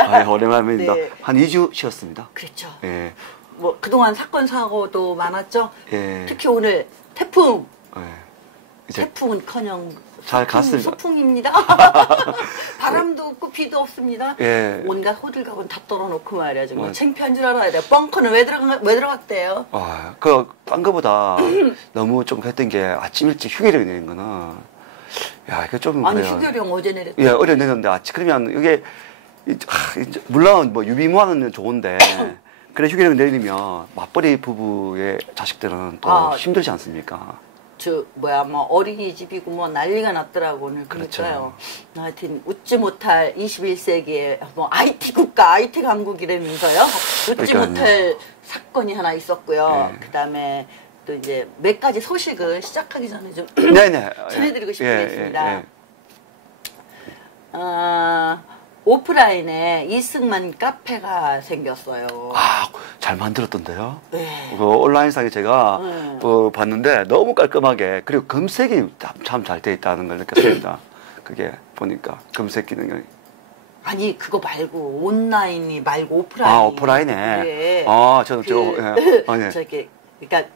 오랜만입니다. 아, 오랜만입니다. 네. 한 2주 쉬었습니다. 그렇죠. 예. 뭐 그동안 사건 사고도 많았죠. 예. 특히 오늘 태풍. 예. 이제 태풍은커녕 잘 갔습니다. 소풍입니다. 바람도 없고 비도 없습니다. 예. 온갖 호들갑은 다 떨어놓고 말이야. 정말 창피한 줄 알아야 돼. 벙커는 왜 들어갔대요? 와, 딴 거보다 너무 좀 했던 게 아침 일찍 휴게를 내는 거는, 야, 이거 좀. 아니, 그래요. 휴교령 어제 내렸다. 예, 어제 내렸는데, 그러면 이게, 물론 뭐 유비무환은 좋은데, 그래 휴게를 내리면 맞벌이 부부의 자식들은 또 힘들지 않습니까? 뭐 어린이집이고 뭐 난리가 났더라고 오늘. 그러니까요. 그렇죠. 하여튼 웃지 못할 21세기의 뭐 IT 국가, IT 강국이라면서요. 웃지 못할 사건이 하나 있었고요. 네. 그다음에 또 이제 몇 가지 소식을 시작하기 전에 좀 네네. 전해드리고 싶겠습니다. 예. 오프라인에 이승만 카페가 생겼어요. 아, 잘 만들었던데요? 네. 온라인상에 제가 봤는데 너무 깔끔하게, 그리고 검색이 참 잘 돼 있다는 걸 느꼈습니다. 그게 보니까 검색 기능이. 아니 그거 말고 온라인이 말고 오프라인. 아, 오프라인에. 네. 아, 저는 네. 그러니까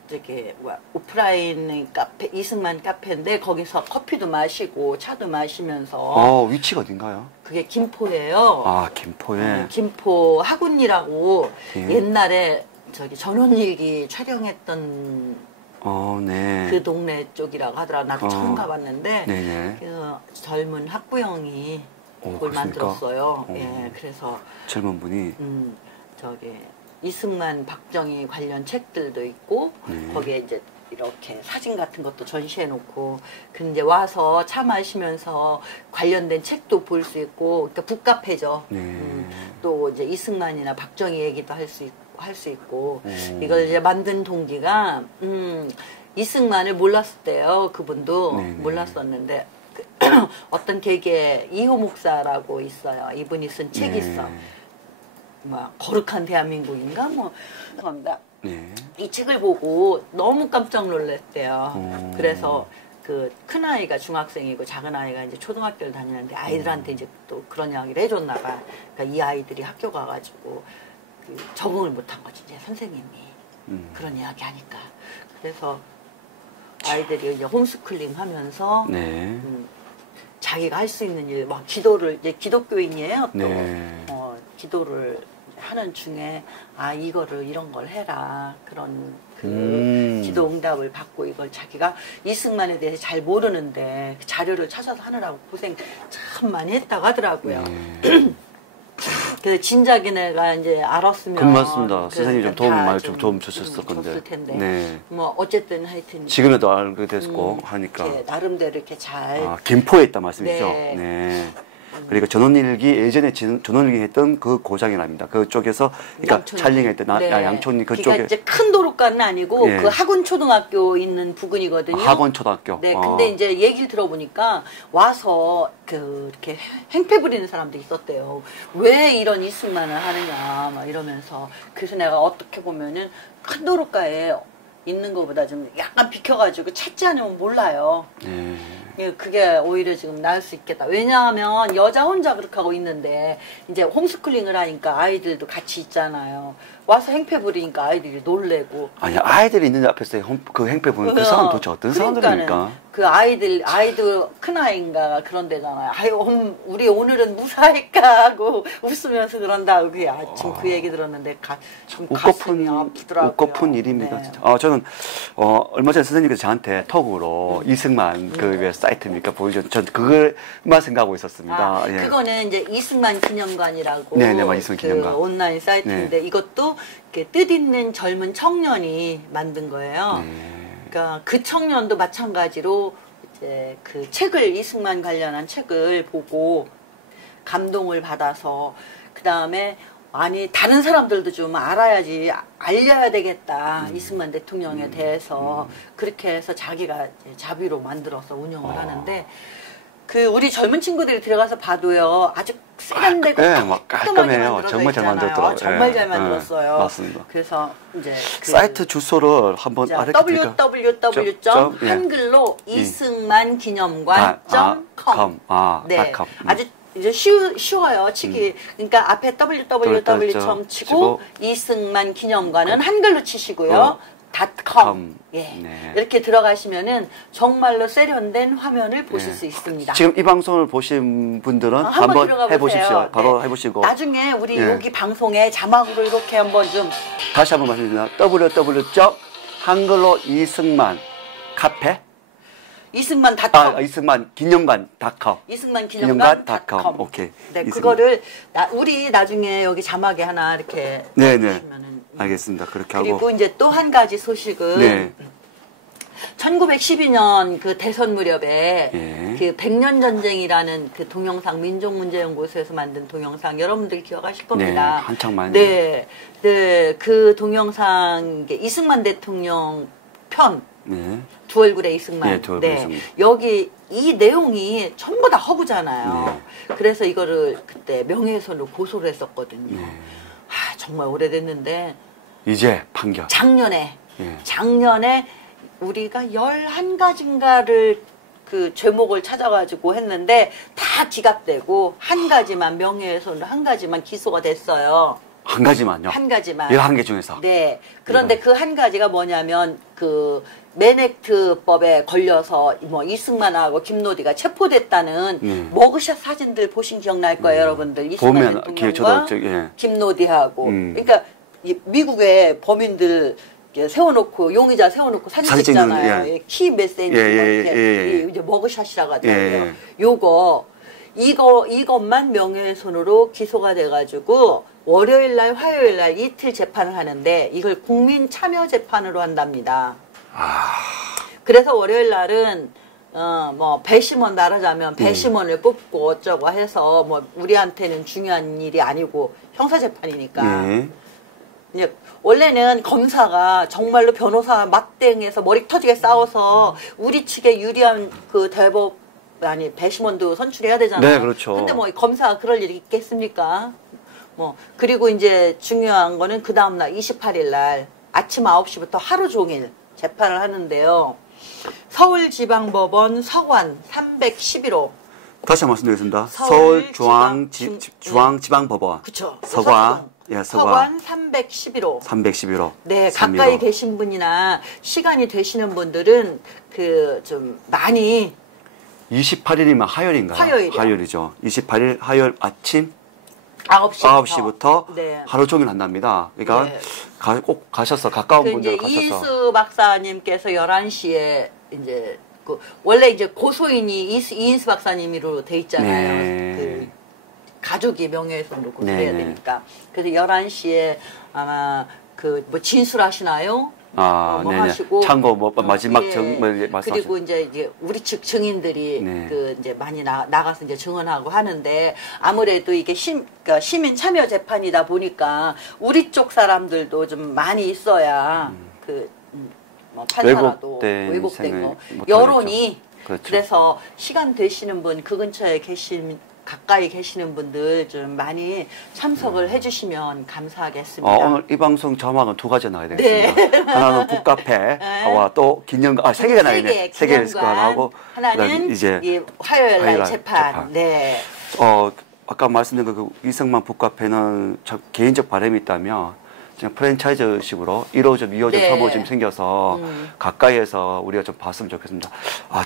오프라인 카페, 이승만 카페인데 거기서 커피도 마시고 차도 마시면서. 위치가 어딘가요? 그게 김포예요. 아, 김포에. 김포 하군리라고 예. 옛날에 전원일기 촬영했던 네. 그 동네 쪽이라고 하더라고. 나도 처음 가봤는데 네네. 그 젊은 학부형이 그걸 그렇습니까? 만들었어요. 예, 그래서 젊은 분이. 이승만, 박정희 관련 책들도 있고 네. 거기에 이제 이렇게 사진 같은 것도 전시해 놓고 근데 와서 차 마시면서 관련된 책도 볼 수 있고 그러니까 북카페죠. 네. 또 이제 이승만이나 박정희 얘기도 할 수 있고 이걸 이제 만든 동기가 이승만을 몰랐을 때요. 그분도 네네. 몰랐었는데 어떤 계기에 이호 목사라고 있어요. 이분이 쓴 책이 있어. 거룩한 대한민국인가 합니다. 네. 이 책을 보고 너무 깜짝 놀랐대요. 그래서 그 큰 아이가 중학생이고 작은 아이가 이제 초등학교를 다니는데 아이들한테 이제 또 그런 이야기를 해줬나 봐. 그러니까 이 아이들이 학교 가가지고 적응을 못한 거지 이제 선생님이 그런 이야기 하니까. 그래서 아이들이 이제 홈스쿨링 하면서 네. 자기가 할 수 있는 일, 기도를 이제 기독교인이에요. 또 네. 기도를 하는 중에 이거를 이런 걸 해라 그런 기도 응답을 받고 이걸 자기가 이승만에 대해서 잘 모르는데 자료를 찾아서 하느라고 고생 참 많이 했다고 하더라고요. 그 진작에가 이제 알았으면 맞습니다. 선생님 좀 도움 많이 좀 도움 주셨을 건데. 줬을 텐데. 네. 어쨌든 하여튼 지금에도 알게 됐고 하니까. 이렇게 나름대로 이렇게 잘. 김포에 있단 말씀이죠. 네. 네. 그리고 전원일기 예전에 전원일기 했던 그 고장이랍니다. 그쪽에서 그러니까 촬영했던 양촌이 그쪽에. 그러니까 이제 큰 도로가는 아니고 예. 그 학원 초등학교 있는 부근이거든요. 학원 초등학교. 네, 근데 이제 얘기를 들어보니까 와서 이렇게 행패 부리는 사람도 있었대요. 왜 이런 이승만을 하느냐 막 이러면서. 그래서 내가 어떻게 보면은 큰 도로가에 있는 것보다 좀 약간 비켜가지고 찾지 않으면 몰라요. 그게 오히려 지금 나을 수 있겠다. 왜냐하면 여자 혼자 그렇게 하고 있는데 이제 홈스쿨링을 하니까 아이들도 같이 있잖아요. 와서 행패 부리니까 아이들이 놀래고. 아니 아이들이 있는 앞에서 그 행패 부리는 그 사람 도대체 어떤 사람들입니까? 그 아이들 큰 아이인가 그런 데잖아요. 우리 오늘은 무사할까 하고 웃으면서 그런다고 아침 그 얘기 들었는데 좀 가슴이 아프더라고요. 웃고픈 일입니다. 네. 진짜. 저는 얼마 전에 선생님께서 저한테 톡으로 이승만 그 사이트입니까 보여주셨는데 전 그걸만 생각하고 있었습니다. 예. 그거는 이제 이승만 기념관이라고 네네, 이승만 기념관. 온라인 사이트인데 이것도 이렇게 뜻있는 젊은 청년이 만든 거예요. 그러니까 그 청년도 마찬가지로 이제 그 책을 이승만 관련한 책을 보고 감동을 받아서 그 다음에 다른 사람들도 좀 알아야지 알려야 되겠다 이승만 대통령에 대해서 그렇게 해서 자기가 이제 자비로 만들어서 운영을 하는데 우리 젊은 친구들이 들어가서 봐도요 아주 세련되고 깔끔해요. 정말 잘 만들었더라고요. 정말 잘 만들었어요. 맞습니다. 그래서 이제 사이트 주소를 한번 www. 한글로 이승만기념관.com. 네, 아주 이제 쉬워요, 치기. 그러니까 앞에 www 처럼 치고 이승만 기념관은 한글로 치시고요. .com. 예. 네. 이렇게 들어가시면은 정말로 세련된 화면을 보실 수 있습니다. 지금 이 방송을 보신 분들은 한번 해보십시오. 바로 해보시고. 나중에 우리 여기 방송에 자막으로 이렇게 한번 좀. 다시 한번 말씀드립니다. www. 한글로 이승만 카페. 이승만.com. 이승만 기념관.com. 이승만 기념관.com. 오케이. 네, 그거를 우리 나중에 여기 자막에 하나 이렇게. 네네. 알겠습니다. 그렇게 그리고 하고. 그리고 이제 또 한 가지 소식은 1912년 그 대선 무렵에 그 백년 전쟁이라는 그 동영상 민족문제연구소에서 만든 동영상 여러분들 기억하실 겁니다. 네, 한창 많이. 네, 그 동영상 이승만 대통령 편. 두 얼굴의 이승만. 네, 여기 이 내용이 전부 다 허구잖아요. 그래서 이거를 그때 명예훼손으로 고소를 했었거든요. 정말 오래됐는데 이제 판결. 작년에 우리가 11가지인가를 그 죄목을 찾아가지고 했는데 다 기각되고 한 가지만 명예훼손으로 한 가지만 기소가 됐어요. 한 가지만요? 한 가지만. 11개 중에서? 네. 그런데 그 한 가지가 뭐냐면 그 맨액트법에 걸려서 뭐 이승만하고 김노디가 체포됐다는 머그샷 사진들 보신 기억날 거예요, 여러분들. 이승만 대통령과 김노디하고. 그러니까 미국의 범인들 세워놓고 용의자 세워놓고 사진 찍잖아요. 키 몇 센치 이렇게 이제 머그샷이라고 하더라고요. 이것만 명예훼손으로 기소가 돼가지고 월요일 날, 화요일 날 이틀 재판을 하는데 이걸 국민 참여 재판으로 한답니다. 그래서 월요일 날은 뭐 배심원 말하자면 배심원을 뽑고 어쩌고 해서 뭐 우리한테는 중요한 일이 아니고 형사 재판이니까. 원래는 검사가 정말로 변호사 맞대응해서 머리 터지게 싸워서 우리 측에 유리한 그 배심원도 선출해야 되잖아요. 네, 그렇죠. 근데 뭐 검사가 그럴 일이 있겠습니까? 그리고 이제 중요한 거는 그 다음날 28일 날 아침 9시부터 하루 종일 재판을 하는데요. 서울지방법원 서관 311호. 다시 한번 말씀드리겠습니다. 서울중앙지방법원. 그쵸. 서관. 서관 311호. 311호. 네, 가까이 계신 분이나 시간이 되시는 분들은 그 좀 많이. 28일이면 화요일인가요? 화요일이요. 화요일이죠. 28일 화요일 아침 9시부터 네. 하루 종일 한답니다. 그러니까 꼭 가셔서 가까운 분들 가셔서. 이인수 박사님께서 11시에 이제 원래 이제 고소인이 이인수 박사님으로 돼 있잖아요. 그 가족이 명예훼손으로 고소해야 되니까. 그래서 11시에 아마 뭐 진술하시나요? 하시고 참고 마지막 그리고 이제 우리 측 증인들이 이제 많이 나가서 이제 증언하고 하는데 아무래도 이게 그러니까 시민 참여 재판이다 보니까 우리 쪽 사람들도 좀 많이 있어야 판사라도 왜곡된 거 여론이 그렇죠. 그래서 시간 되시는 분 그 근처에 가까이 계시는 분들 좀 많이 참석을 해주시면 감사하겠습니다. 오늘 이 방송 자막은 2가지 나와야 되겠습니다. 하나는 북카페와 또 기념관, 3개가 나있네. 3개 하고 하나는 이제 화요일 날 재판. 네. 아까 말씀드린 그 이승만 북카페는 개인적 바람이 있다면 그냥 프랜차이즈식으로 1호점, 2호점, 3호점 생겨서 가까이에서 우리가 좀 봤으면 좋겠습니다.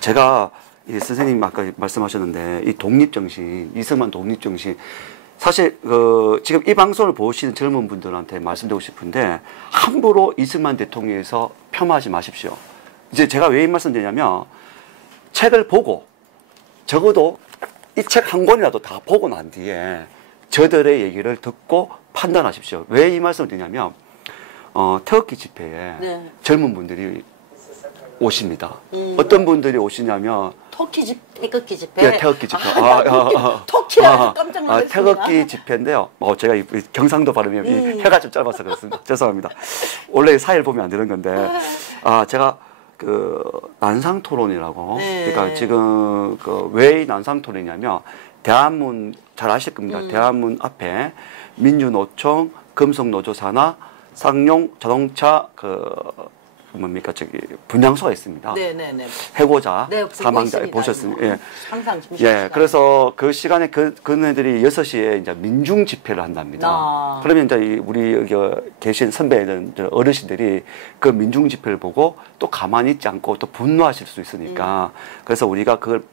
제가 선생님 아까 말씀하셨는데 이 독립정신, 이승만 독립정신 사실 지금 이 방송을 보시는 젊은 분들한테 말씀드리고 싶은데 함부로 이승만 대통령에서 폄하하지 마십시오. 이제 제가 왜 이 말씀드리냐면 책을 보고 적어도 이 책 한 권이라도 다 보고 난 뒤에 저들의 얘기를 듣고 판단하십시오. 왜 이 말씀을 드리냐면 태극기 집회에 젊은 분들이 오십니다. 어떤 분들이 오시냐면 태극기 집회? 네, 태극기 집회. 터키라서 깜짝 놀랐습니다. 태극기 집회인데요. 제가 경상도 발음이 혀가 좀 짧아서 그렇습니다. 죄송합니다. 원래 사회를 보면 안 되는 건데, 제가 난상 토론이라고. 그러니까 지금 왜 난상 토론이냐면 대한문 잘 아실 겁니다. 대한문 앞에 민주노총, 금속노조산하, 쌍용 자동차 뭡니까 저기 분향소가 있습니다. 네네네. 해고자 네, 사망자 보셨습니다. 예. 항상 예. 그래서 그 시간에 그네들이 6시에 이제 민중 집회를 한답니다. 그러면 이제 우리 여기 계신 선배들 어르신들이 그 민중 집회를 보고 또 가만히 있지 않고 또 분노하실 수 있으니까 그래서 우리가 그걸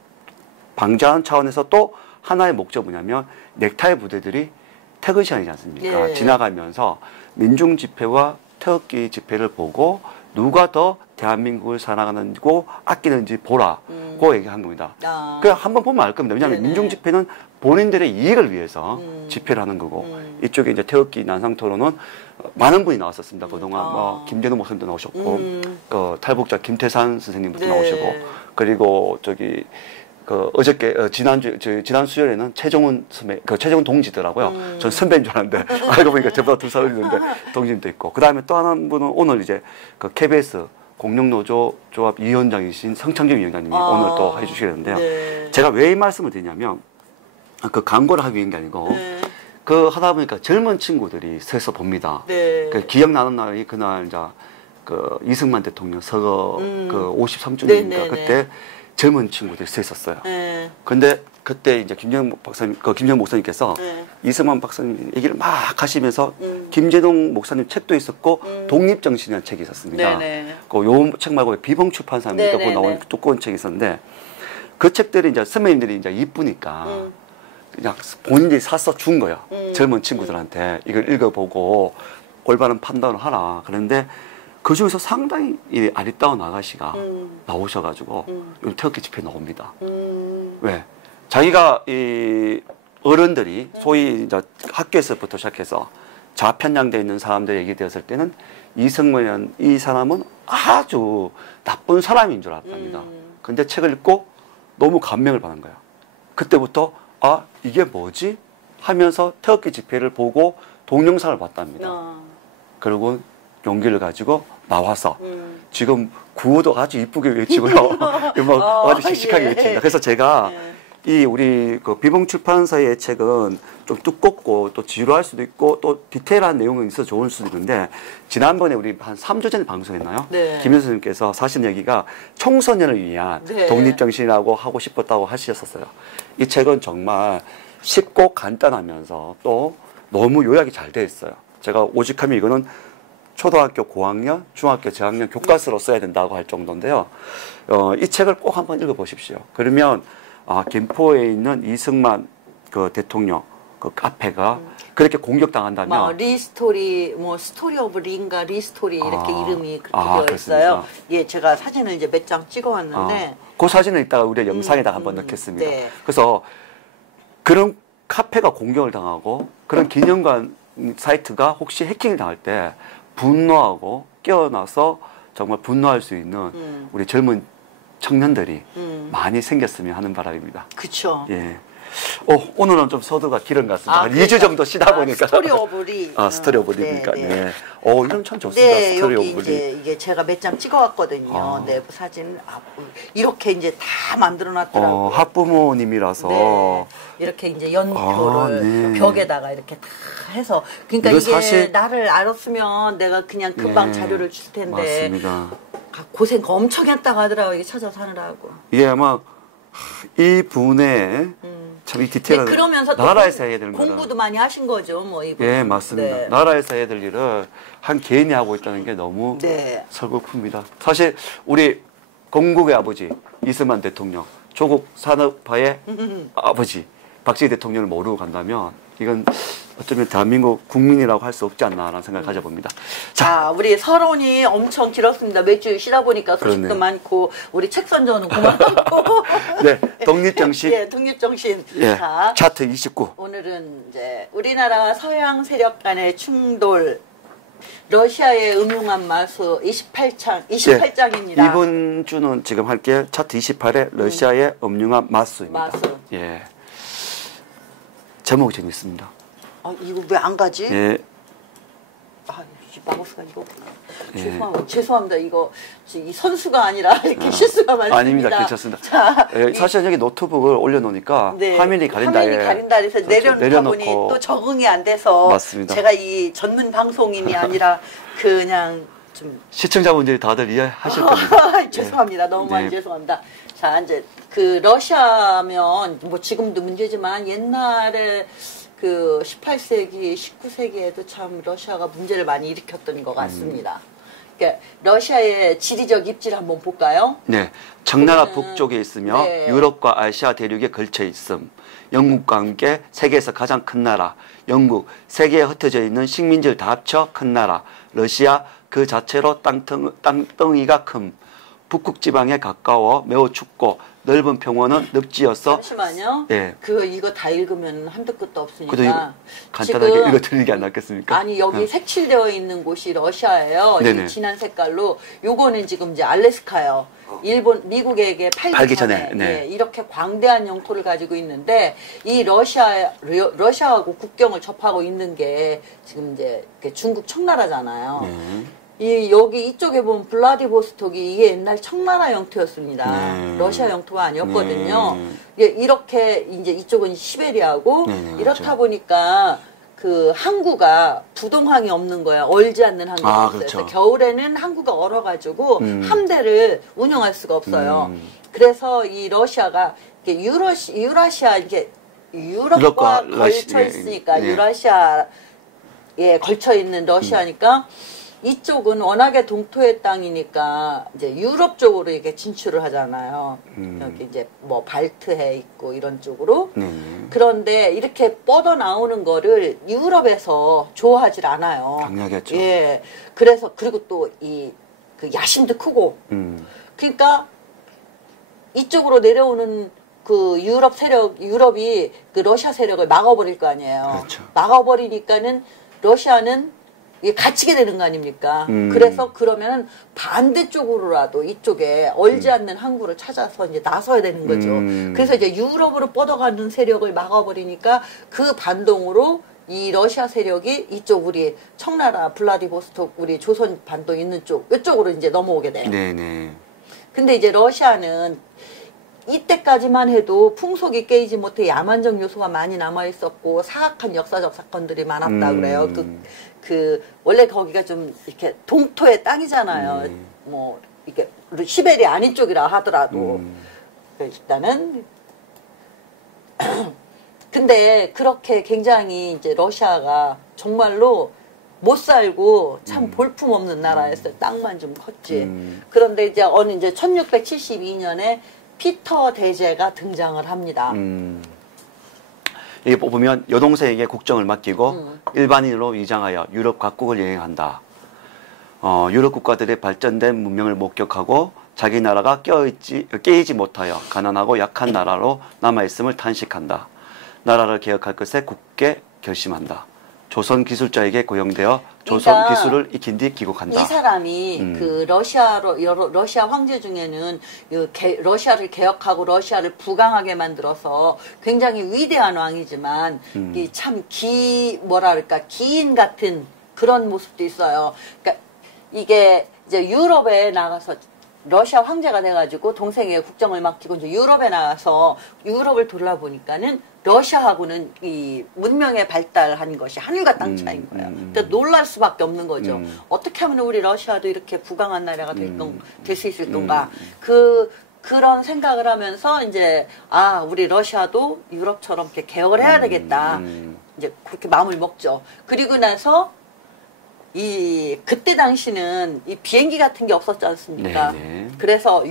방지하는 차원에서 또 하나의 목적 뭐냐면 넥타이 부대들이 퇴근 시간이지 않습니까? 예. 지나가면서 민중 집회와 태극기 집회를 보고 누가 더 대한민국을 사랑하는고 아끼는지 보라고 얘기한 겁니다. 그냥 한번 보면 알 겁니다. 왜냐하면 네네. 민중 집회는 본인들의 이익을 위해서 집회를 하는 거고 이쪽에 이제 태극기 난상 토론은 많은 분이 나왔었습니다. 그동안 뭐 김재노 목사님도 나오셨고 탈북자 김태산 선생님도 네. 나오시고 그리고 저기 그 어저께 지난 수요일에는 최종훈 선배 최종훈 동지더라고요. 전 선배인 줄 알았는데 알고 보니까 저보다 2살 어리는데 동지도 있고 그 다음에 또 하나 분은 오늘 이제 그 KBS 공룡노조 조합 위원장이신 성창경 위원장님이 오늘 또 해주시겠는데요. 네. 제가 왜 이 말씀을 드리냐면 그 광고를 하기 위한 게 아니고 그 하다 보니까 젊은 친구들이 서서 봅니다. 네. 그 기억나는 날이 그날 이제 그 이승만 대통령 서거 그 53주년이니까 네네네. 그때 젊은 친구들이 서 있었어요. 네. 근데 그때 이제 김정 목사님께서 네. 이승만 박사님 얘기를 막 하시면서 김재동 목사님 책도 있었고 독립정신이라는 책이 있었습니다. 요 책 말고 비봉 출판사입니까? 그 나온 두꺼운 책이 있었는데 그 책들이 이제 선배님들이 이제 이쁘니까 그냥 본인들이 사서 준 거예요. 젊은 친구들한테 이걸 읽어보고 올바른 판단을 하라. 그런데 그 중에서 상당히 이 아리따운 아가씨가 나오셔가지고 요즘 태극기 집회에 나옵니다. 왜? 자기가 이 어른들이 소위 이제 학교에서부터 시작해서 좌편향되어 있는 사람들 얘기되었을 때는 이승만 이 사람은 아주 나쁜 사람인 줄 알았답니다. 근데 책을 읽고 너무 감명을 받은 거예요. 그때부터 아 이게 뭐지? 하면서 태극기 집회를 보고 동영상을 봤답니다. 그리고 용기를 가지고 나와서 지금 구호도 아주 이쁘게 외치고요. 막 아주 씩씩하게 외칩니다. 그래서 제가 이 우리 그 비봉 출판사의 책은 좀 두껍고 또 지루할 수도 있고 또 디테일한 내용은 있어서 좋을 수도 있는데 지난번에 우리 한 3주 전에 방송했나요? 네. 김 교수님께서 사신 얘기가 청소년을 위한 독립정신이라고 하고 싶었다고 하셨었어요. 이 책은 정말 쉽고 간단하면서 또 너무 요약이 잘 되어 있어요. 제가 오직하면 이거는 초등학교 고학년, 중학교 저학년 교과서로 써야 된다고 할 정도인데요. 이 책을 꼭 한번 읽어보십시오. 그러면 김포에 있는 이승만 그 대통령 그 카페가 그렇게 공격당한다면 리스토리 스토리 오브 리인가 리스토리 이렇게 이름이 그렇게 되어 있어요. 예, 제가 사진을 이제 몇 장 찍어왔는데 그 사진을 이따가 우리 영상에다 한번 넣겠습니다. 네. 그래서 그런 카페가 공격을 당하고 그런 기념관 사이트가 혹시 해킹을 당할 때 분노하고 깨어나서 정말 분노할 수 있는 우리 젊은 청년들이 많이 생겼으면 하는 바람입니다. 그렇죠. 예. 오늘은 좀 서두가 길은 것 같습니다. 한 2주 정도 쉬다 보니까. 스토리 오브 리. 스토리 오브 리니까. 네. 이름 참 좋습니다. 네, 스토리 여기 오브 이제 리. 이게 제가 몇 장 찍어왔거든요. 내부 사진. 이렇게 이제 다 만들어놨더라고요. 학부모님이라서. 네. 이렇게 이제 연표를 벽에다가 이렇게 다 해서. 그러니까 이게 사실... 나를 알았으면 내가 그냥 금방 자료를 줄 텐데. 맞습니다. 고생 엄청 했다고 하더라고요. 이게 찾아서 하느라고. 이게 아마 이 분의 참 이 디테일한 그러면서 나라에서 해야 되는 공부도 거는. 많이 하신 거죠, 뭐 이거. 예, 맞습니다. 네. 나라에서 해야 될 일을 한 개인이 하고 있다는 게 너무 설국프입니다. 사실 우리 건국의 아버지 이승만 대통령, 조국 산업화의 아버지 박정희 대통령을 모르고 간다면 이건 어쩌면 대한민국 국민이라고 할 수 없지 않나라는 생각을 가져봅니다. 자, 우리 서론이 엄청 길었습니다. 몇 주 쉬다 보니까 소식도 그러네요. 많고 우리 책 선전은 고맙고. 네, 독립정신. 예, 독립정신. 예, 자, 차트 29. 오늘은 이제 우리나라와 서양 세력 간의 충돌. 러시아의 음흉한 마수 28장입니다. 이번 주는 지금 할게 차트 28에 러시아의 음흉한 마수입니다. 마수. 예. 제목이 재밌습니다. 이거 왜 안 가지? 예. 마우스가 이거 죄송합니다. 이거 이 선수가 아니라 이렇게 실수가 많습니다. 아닙니다. 괜찮습니다. 자, 사실 여기 노트북을 올려놓으니까 화면이 가린다 해서 내려놓다 보니 또 적응이 안 돼서 맞습니다. 제가 이 전문 방송인이 아니라 그냥 좀 시청자분들이 다들 이해하실 겁니다. 죄송합니다. 너무 많이 죄송합니다. 자, 이제 그 러시아면 뭐 지금도 문제지만 옛날에 그 18세기, 19세기에도 참 러시아가 문제를 많이 일으켰던 것 같습니다. 그러니까 러시아의 지리적 입지를 한번 볼까요? 네, 청나라 북쪽에 있으며 유럽과 아시아 대륙에 걸쳐 있음. 영국과 함께 세계에서 가장 큰 나라. 영국, 세계에 흩어져 있는 식민지를 다 합쳐 큰 나라. 러시아 그 자체로 땅덩이가 큼. 북극 지방에 가까워 매우 춥고 넓은 평원은 늪지여서. 잠시만요. 예. 이거 다 읽으면 한도 끝도 없으니까. 간단하게 읽어드리는 게 안 낫겠습니까? 아니 여기 색칠되어 있는 곳이 러시아예요. 이 진한 색깔로. 요거는 지금 이제 알래스카요. 미국에게 팔기 전에 네. 이렇게 광대한 영토를 가지고 있는데 이 러시아하고 국경을 접하고 있는 게 지금 이제 중국 청나라잖아요. 여기 이쪽에 보면 블라디보스톡이 이게 옛날 청나라 영토였습니다. 러시아 영토가 아니었거든요. 이렇게 이제 이쪽은 시베리아고 이렇다 그렇죠. 보니까 그 항구가 부동항이 없는 거야. 얼지 않는 항구가 없어요. 그렇죠. 그래서 겨울에는 항구가 얼어가지고 함대를 운영할 수가 없어요. 그래서 이 러시아가 유라시아 이렇게 유럽과 걸쳐 있으니까 유라시아에 걸쳐 있는 러시아니까. 이쪽은 워낙에 동토의 땅이니까 이제 유럽 쪽으로 이렇게 진출을 하잖아요. 여기 이제 뭐 발트해 있고 이런 쪽으로. 그런데 이렇게 뻗어 나오는 거를 유럽에서 좋아하질 않아요. 당연하겠죠. 예. 그래서 그리고 또 그 야심도 크고. 그러니까 이쪽으로 내려오는 그 유럽이 그 러시아 세력을 막아버릴 거 아니에요. 그렇죠. 막아버리니까는 러시아는 이게 갇히게 되는 거 아닙니까? 그래서 그러면은 반대쪽으로라도 이쪽에 얼지 않는 항구를 찾아서 이제 나서야 되는 거죠. 그래서 이제 유럽으로 뻗어가는 세력을 막아버리니까 그 반동으로 이 러시아 세력이 이쪽 우리 청나라, 블라디보스톡 우리 조선 반도 있는 이쪽으로 이제 넘어오게 돼요. 네네. 근데 이제 러시아는 이때까지만 해도 풍속이 깨이지 못해 야만적 요소가 많이 남아 있었고 사악한 역사적 사건들이 많았다 그래요. 원래 거기가 좀 이렇게 동토의 땅이잖아요. 뭐 이게 시베리아 아닌 쪽이라 하더라도 일단은 근데 그렇게 굉장히 이제 러시아가 정말로 못 살고 참 볼품없는 나라였어요. 땅만 좀 컸지. 그런데 이제 어느 이제 1672년에 피터 대제가 등장을 합니다. 여기 보면 여동생에게 국정을 맡기고 일반인으로 위장하여 유럽 각국을 여행한다. 유럽 국가들의 발전된 문명을 목격하고 자기 나라가 깨이지 못하여 가난하고 약한 나라로 남아있음을 탄식한다. 나라를 개혁할 것에 굳게 결심한다. 조선 기술자에게 고용되어 조선 그러니까 기술을 익힌 뒤 귀국한다. 이 사람이 그 러시아 황제 중에는 러시아를 개혁하고 러시아를 부강하게 만들어서 굉장히 위대한 왕이지만 이 참 기인 같은 그런 모습도 있어요. 그러니까 이게 이제 유럽에 나가서 러시아 황제가 돼가지고 동생에게 국정을 맡기고 이제 유럽에 나가서 유럽을 돌아보니까는 러시아하고는 이 문명의 발달한 것이 하늘과 땅 차이인 거예요. 그러니까 놀랄 수밖에 없는 거죠. 어떻게 하면 우리 러시아도 이렇게 부강한 나라가 될 수 있을 건가? 그런 생각을 하면서 이제 우리 러시아도 유럽처럼 이렇게 개혁을 해야 되겠다. 이제 그렇게 마음을 먹죠. 그리고 나서 그때 당시는 이 비행기 같은 게 없었지 않습니까? 네네. 그래서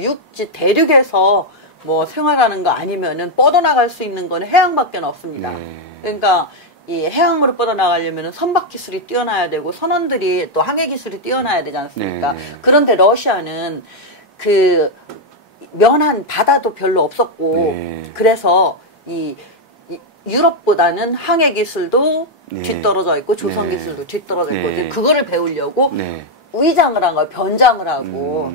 대륙에서 뭐 생활하는 거 아니면은 뻗어나갈 수 있는 건 해양밖에 없습니다. 그러니까 이 해양으로 뻗어나가려면은 선박 기술이 뛰어나야 되고 선원들이 또 항해 기술이 뛰어나야 되지 않습니까? 그런데 러시아는 그 면한 바다도 별로 없었고 그래서 유럽보다는 항해 기술도 뒤떨어져 있고 조선 기술도 뒤떨어져 있고 그거를 배우려고 위장을 한 거예요. 변장을 하고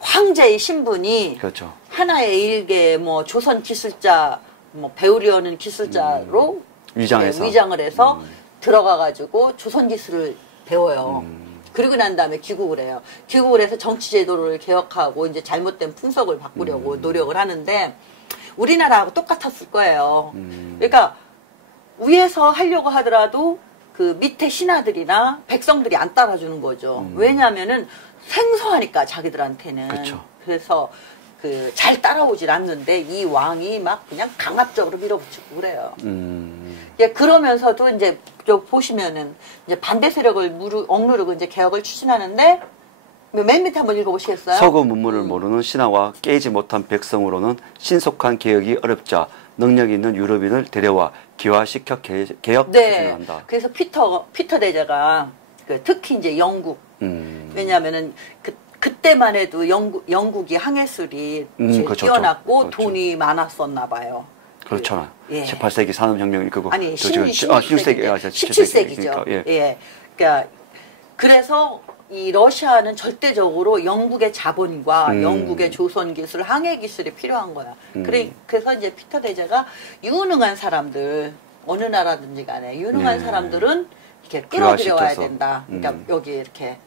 황제의 신분이 그렇죠. 하나의 일개 뭐 조선 기술자 뭐 배우려는 기술자로 위장을 해서 들어가가지고 조선 기술을 배워요. 그리고 난 다음에 귀국을 해요. 귀국을 해서 정치 제도를 개혁하고 이제 잘못된 풍속을 바꾸려고 노력을 하는데 우리나라하고 똑같았을 거예요. 그러니까 위에서 하려고 하더라도 그 밑에 신하들이나 백성들이 안 따라주는 거죠. 왜냐하면은 생소하니까 자기들한테는. 그쵸. 그래서 그 잘 따라오질 않는데 이 왕이 막 그냥 강압적으로 밀어붙이고 그래요. 예, 그러면서도 이제 보시면은 이제 반대 세력을 억누르고 이제 개혁을 추진하는데 맨 밑에 한번 읽어보시겠어요? 서구 문물을 모르는 신하와 깨지 못한 백성으로는 신속한 개혁이 어렵자 능력 있는 유럽인을 데려와 기화시켜 개혁 추진을 한다. 그래서 피터 대제가 특히 이제 영국 왜냐하면은 그때만 해도 영국이 항해술이 제일 그렇죠. 뛰어났고 그렇죠. 돈이 많았었나 봐요. 그렇잖아요. 예. 18세기 산업혁명을 이끌고 아니 16세기, 17세기죠. 예. 예. 그러니까 그래서 이 러시아는 절대적으로 영국의 자본과 영국의 조선 기술, 항해 기술이 필요한 거야. 그래서 이제 피터 대제가 유능한 사람들 어느 나라든지 간에 유능한 사람들은 이렇게 끌어들여와야 된다. 그러니까 여기 이렇게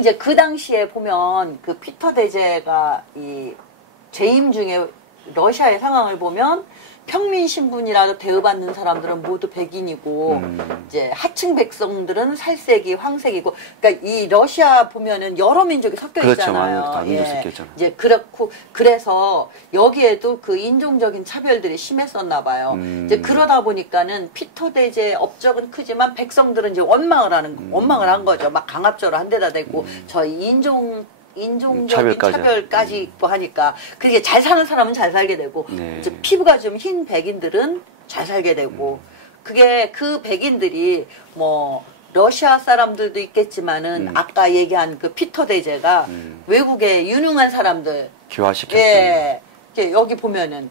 이제 그 당시에 보면 그 피터 대제가 이 재임 중에 러시아의 상황을 보면 평민 신분이라도 대우받는 사람들은 모두 백인이고 이제 하층 백성들은 살색이 황색이고 그러니까 이 러시아 보면은 여러 민족이 섞여 있잖아요. 그렇죠. 많이 섞여 있잖아요. 이제 그렇고 그래서 여기에도 그 인종적인 차별들이 심했었나 봐요. 이제 그러다 보니까는 피터 대제 업적은 크지만 백성들은 이제 원망을 한 거죠. 막 강압적으로 한 대다 대고 저희 인종적인 차별까지 있고 하니까 그게 잘 사는 사람은 잘 살게 되고 이제 피부가 좀 흰 백인들은 잘 살게 되고 그게 그 백인들이 뭐 러시아 사람들도 있겠지만은 아까 얘기한 그 피터 대제가 외국의 유능한 사람들 귀화시켰죠. 예, 여기 보면은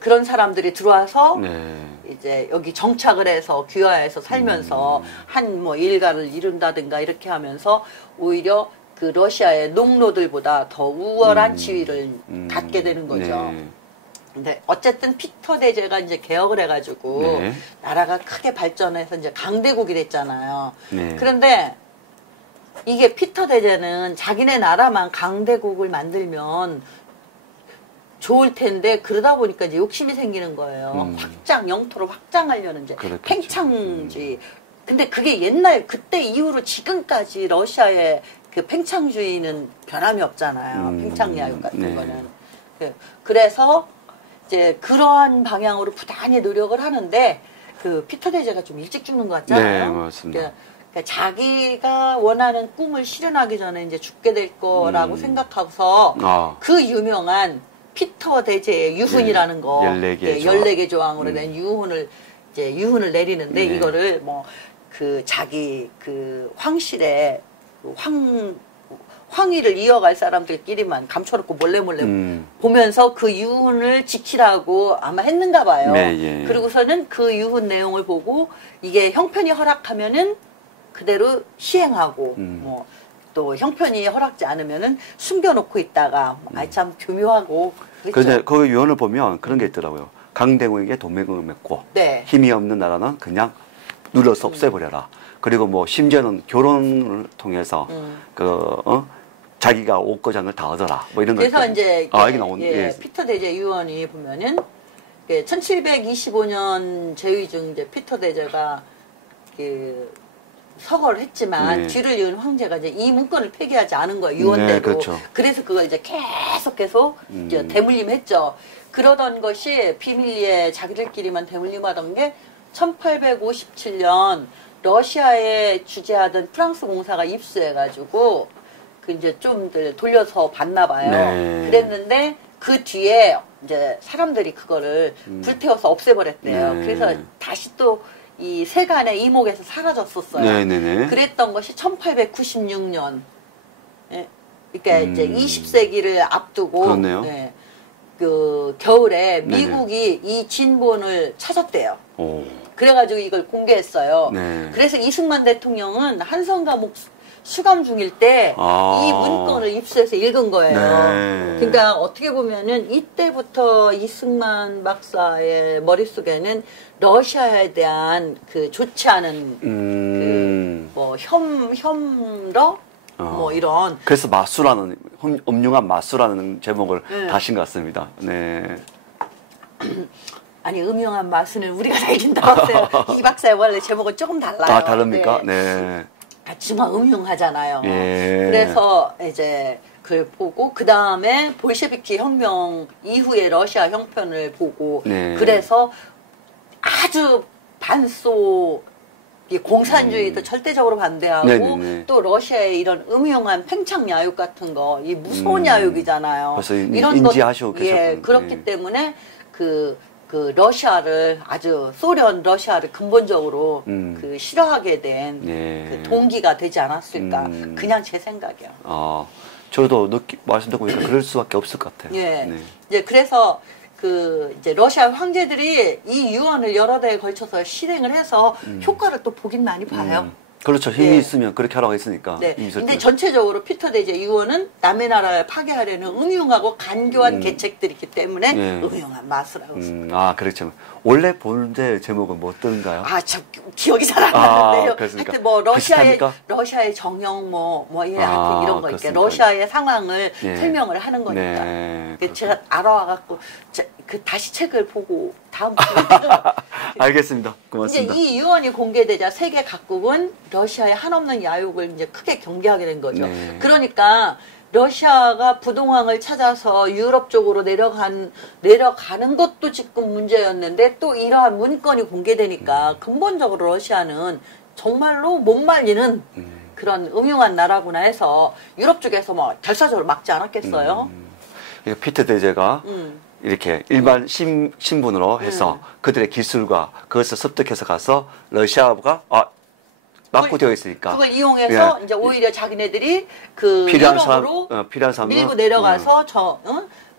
그런 사람들이 들어와서 이제 여기 정착을 해서 귀화해서 살면서 한 뭐 일가를 이룬다든가 이렇게 하면서 오히려 그 러시아의 농노들보다 더 우월한 지위를 갖게 되는 거죠. 근데 어쨌든 피터 대제가 이제 개혁을 해가지고 나라가 크게 발전해서 이제 강대국이 됐잖아요. 그런데 이게 피터 대제는 자기네 나라만 강대국을 만들면 좋을 텐데 그러다 보니까 이제 욕심이 생기는 거예요. 영토를 확장하려는 이제 그렇겠죠. 팽창주의. 근데 그게 그때 이후로 지금까지 러시아의 그 팽창주의는 변함이 없잖아요. 팽창야욕 같은 거는. 그래서 이제 그러한 방향으로 부단히 노력을 하는데 그 피터 대제가 좀 일찍 죽는 것 같잖아요. 네, 맞습니다. 그러니까 자기가 원하는 꿈을 실현하기 전에 이제 죽게 될 거라고 생각하고서 그 유명한 피터 대제의 유훈이라는 거 14개 조항으로 된 유훈을 내리는데 이거를 뭐 그 자기 그 황실에 황위를 이어갈 사람들끼리만 감춰놓고 몰래 보면서 그 유훈을 지키라고 아마 했는가 봐요. 그리고서는 그 유훈 내용을 보고 이게 형편이 허락하면은 그대로 시행하고 뭐 또 형편이 허락지 않으면은 숨겨놓고 있다가 참 교묘하고 그렇죠. 그 유언을 보면 그런 게 있더라고요. 강대국에게 동맹을 맺고 힘이 없는 나라는 그냥 눌러서 없애버려라. 그리고 뭐 심지어는 결혼을 통해서 자기가 옷거장을 다 얻어라. 뭐 이런 거. 그래서 이제 이게 나온 피터 대제 유언이 보면은 1725년 제위 중 이제 피터 대제가 그 서거를 했지만 뒤를 이은 황제가 이제 이 문건을 폐기하지 않은 거예요. 유언대로. 그렇죠. 그래서 그걸 이제 계속 이제 대물림했죠. 그러던 것이 비밀리에 자기들끼리만 대물림하던 게 1857년 러시아에 주재하던 프랑스 공사가 입수해가지고 그 이제 좀 돌려서 봤나 봐요. 그랬는데 그 뒤에 이제 사람들이 그거를 불태워서 없애버렸대요. 그래서 다시 또 이 세간의 이목에서 사라졌었어요. 그랬던 것이 1896년. 그러니까 이제 20세기를 앞두고 그 겨울에 미국이 이 진본을 찾았대요. 그래가지고 이걸 공개했어요. 그래서 이승만 대통령은 한성감옥 수감 중일 때 이 문건을 입수해서 읽은 거예요. 그러니까 어떻게 보면은 이때부터 이승만 박사의 머릿속에는 러시아에 대한 그 좋지 않은 그 뭐 혐러 뭐 이런. 그래서 마수라는 엄중한 마수라는 제목을 다신 것 같습니다. 아니 음흉한 맛은 우리가 다 이긴다고 했어요. 이 박사의 원래 제목은 조금 달라요. 아, 다릅니까? 네. 하지만 음흉하잖아요. 예. 그래서 이제 그걸 보고 그 다음에 볼셰비키 혁명 이후에 러시아 형편을 보고 네. 그래서 아주 반소 공산주의도 절대적으로 반대하고 네네네. 또 러시아의 이런 음흉한 팽창 야욕 같은 거, 이 무서운 야욕이잖아요. 벌써 이런 인지하시고 것, 예, 계셨군요. 그렇기 네. 때문에 그 러시아를 아주 소련 러시아를 근본적으로 그 싫어하게 된 네. 그 동기가 되지 않았을까. 그냥 제 생각이요. 저도 말씀 듣고 보니까 그럴 수밖에 없을 것 같아요. 예. 네. 이제 그래서 이제 러시아 황제들이 이 유언을 여러 대에 걸쳐서 실행을 해서 효과를 또 보긴 많이 봐요. 그렇죠. 힘이 예. 있으면 그렇게 하라고 했으니까. 네. 근데 전체적으로 피터 대제 유언은 남의 나라를 파괴하려는 음흉하고 간교한 계책들이기 때문에 예. 음흉한 맛을 하고 있습니다. 그렇죠. 원래 본제 제목은 뭐 어떤가요? 저 기억이 잘 안 나는데요. 그렇습니까? 하여튼 뭐 비슷합니까? 러시아의 정형 하여튼 이런 거 이렇게 그렇습니까? 러시아의 상황을 네. 설명을 하는 거니까. 네. 제가 알아와갖고 다시 책을 보고 다음 알겠습니다. 이제 고맙습니다. 이 유언이 공개되자 세계 각국은 러시아의 한없는 야욕을 이제 크게 경계하게 된 거죠. 네. 그러니까 러시아가 부동항을 찾아서 유럽 쪽으로 내려가는 것도 지금 문제였는데 또 이러한 문건이 공개되니까 근본적으로 러시아는 정말로 못 말리는 그런 음흉한 나라구나 해서 유럽 쪽에서 뭐 결사적으로 막지 않았겠어요? 피터 대제가 이렇게 일반 신분으로 해서 그들의 기술과 그것을 습득해서 가서 러시아가 낙후되어 있으니까 그걸 이용해서 예. 이제 오히려 자기네들이 그 필요한 유럽으로 필요한 사람 밀고 내려가서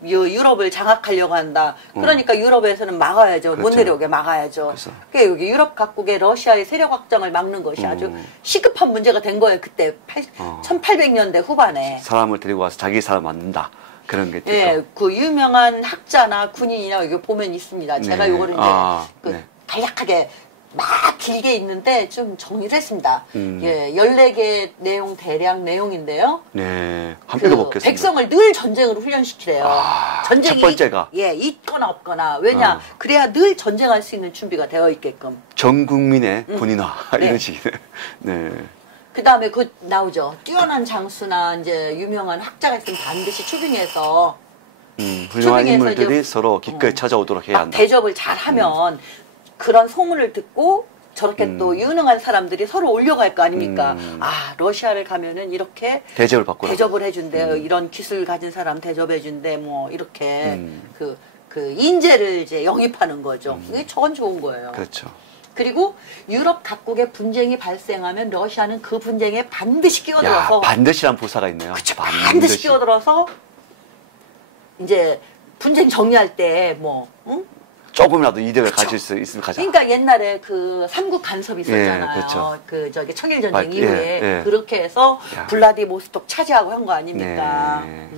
유럽을 장악하려고 한다. 그러니까 유럽에서는 막아야죠. 그렇죠. 못 내려오게 막아야죠. 그래서. 그러니까 여기 유럽 각국의 러시아의 세력 확장을 막는 것이 아주 시급한 문제가 된 거예요. 그때 1800년대 후반에. 사람을 데리고 와서 자기 사람 만든다. 그런 게 있죠. 예, 그 유명한 학자나 군인이나 이거 보면 있습니다. 제가 네. 요거를 이제 네. 간략하게 막 길게 있는데 좀 정리를 했습니다. 예, 14개 내용 대략 내용인데요. 네, 한번 읽어보겠습니다. 백성을 늘 전쟁으로 훈련시키래요. 전쟁이 첫 번째가 있거나 없거나 왜냐 그래야 늘 전쟁할 수 있는 준비가 되어 있게끔. 전 국민의 군인화 네. 이런 식이네. 네. 그 다음에 나오죠. 뛰어난 장수나 이제 유명한 학자가 있으면 반드시 추빙해서 훌륭한 추빙해서 인물들이 이제 서로 기꺼이 찾아오도록 해야 막 한다. 대접을 잘 하면 그런 소문을 듣고 저렇게 또 유능한 사람들이 서로 올려갈 거 아닙니까? 러시아를 가면은 이렇게 대접을 받고 대접을 해준대요. 이런 기술 가진 사람 대접해준대. 뭐 이렇게 그 인재를 이제 영입하는 거죠. 이게 저건 좋은 거예요. 그렇죠. 그리고 유럽 각국의 분쟁이 발생하면 러시아는 그 분쟁에 반드시 끼어들어서 반드시란 부사가 있네요. 그쵸, 반드시 끼어들어서 이제 분쟁 정리할 때 조금이라도 이득을 가질 수 있으면 가자. 그러니까 옛날에 그 삼국 간섭이 있었잖아요. 예, 그렇죠. 그 청일 전쟁 이후에 예. 그렇게 해서 야. 블라디보스톡 차지하고 한 거 아닙니까? 네.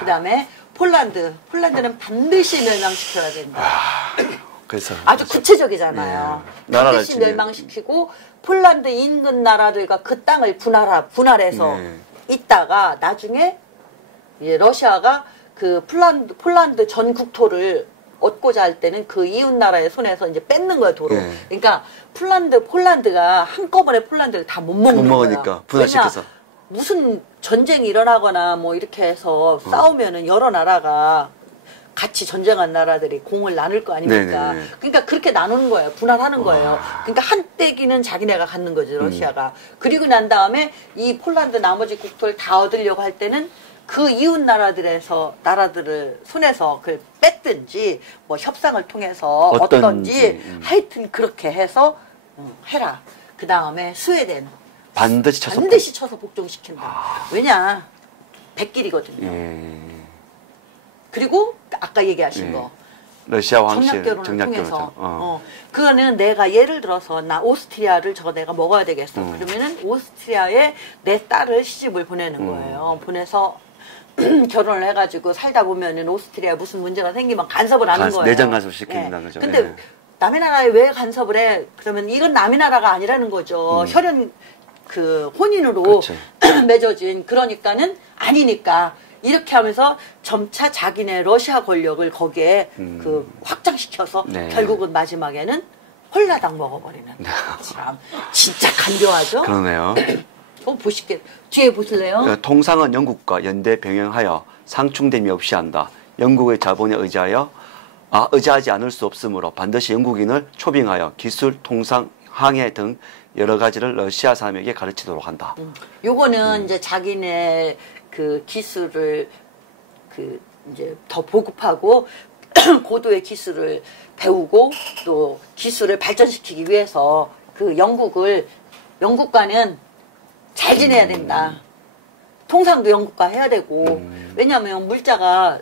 그다음에 폴란드는 반드시 멸망시켜야 된다. 그래서 아주 구체적이잖아요. 예. 나라를 반드시 멸망시키고 폴란드 인근 나라들과 그 땅을 분할해서 있다가 나중에 이제 러시아가 그 폴란드 전 국토를 얻고자 할 때는 그 이웃 나라의 손에서 이제 뺏는 거야 도로. 예. 그러니까 폴란드가 한꺼번에 폴란드를 다 못 먹는 거야. 먹으니까 분할시켜서. 왜냐, 무슨 전쟁이 일어나거나 뭐 이렇게 해서 싸우면은 여러 나라가 같이 전쟁한 나라들이 공을 나눌 거 아닙니까? 네네네. 그러니까 그렇게 나누는 거예요. 분할하는 거예요. 그러니까 한때기는 자기네가 갖는 거지 러시아가. 그리고 난 다음에 이 폴란드 나머지 국토를 다 얻으려고 할 때는 그 이웃 나라들을 손에서 그걸 뺐든지 뭐 협상을 통해서 얻던지 하여튼 그렇게 해서 해라. 그 다음에 스웨덴 반드시 쳐서 복종시킨다. 왜냐 백길이거든요. 그리고 아까 얘기하신 거 러시아 황실 정략 결혼을 통해서 그거는 내가 예를 들어서 나 오스트리아를 내가 먹어야 되겠어. 그러면은 오스트리아에 내 딸을 시집을 보내는 거예요. 보내서 결혼을 해가지고 살다 보면은 오스트리아 무슨 문제가 생기면 간섭을 하는 거예요. 내장 간섭 시킨다는 거죠. 근데 남의 나라에 왜 간섭을 해? 그러면 이건 남의 나라가 아니라는 거죠. 혈연 그 혼인으로 맺어진 그러니까는 아니니까 이렇게 하면서 점차 자기네 러시아 권력을 거기에 그 확장시켜서 네. 결국은 마지막에는 홀라당 먹어버리는. 참 진짜 간교하죠. 그러네요. 보실게 뒤에 보실래요? 통상은 영국과 연대 병행하여 상충됨이 없이 한다. 영국의 자본에 의지하지 않을 수 없으므로 반드시 영국인을 초빙하여 기술, 통상, 항해 등 여러 가지를 러시아 사람에게 가르치도록 한다. 요거는 이제 자기네 그 기술을 그 이제 더 보급하고 고도의 기술을 배우고 또 기술을 발전시키기 위해서 그 영국과는 잘 지내야 된다. 통상도 영국과 해야 되고 왜냐하면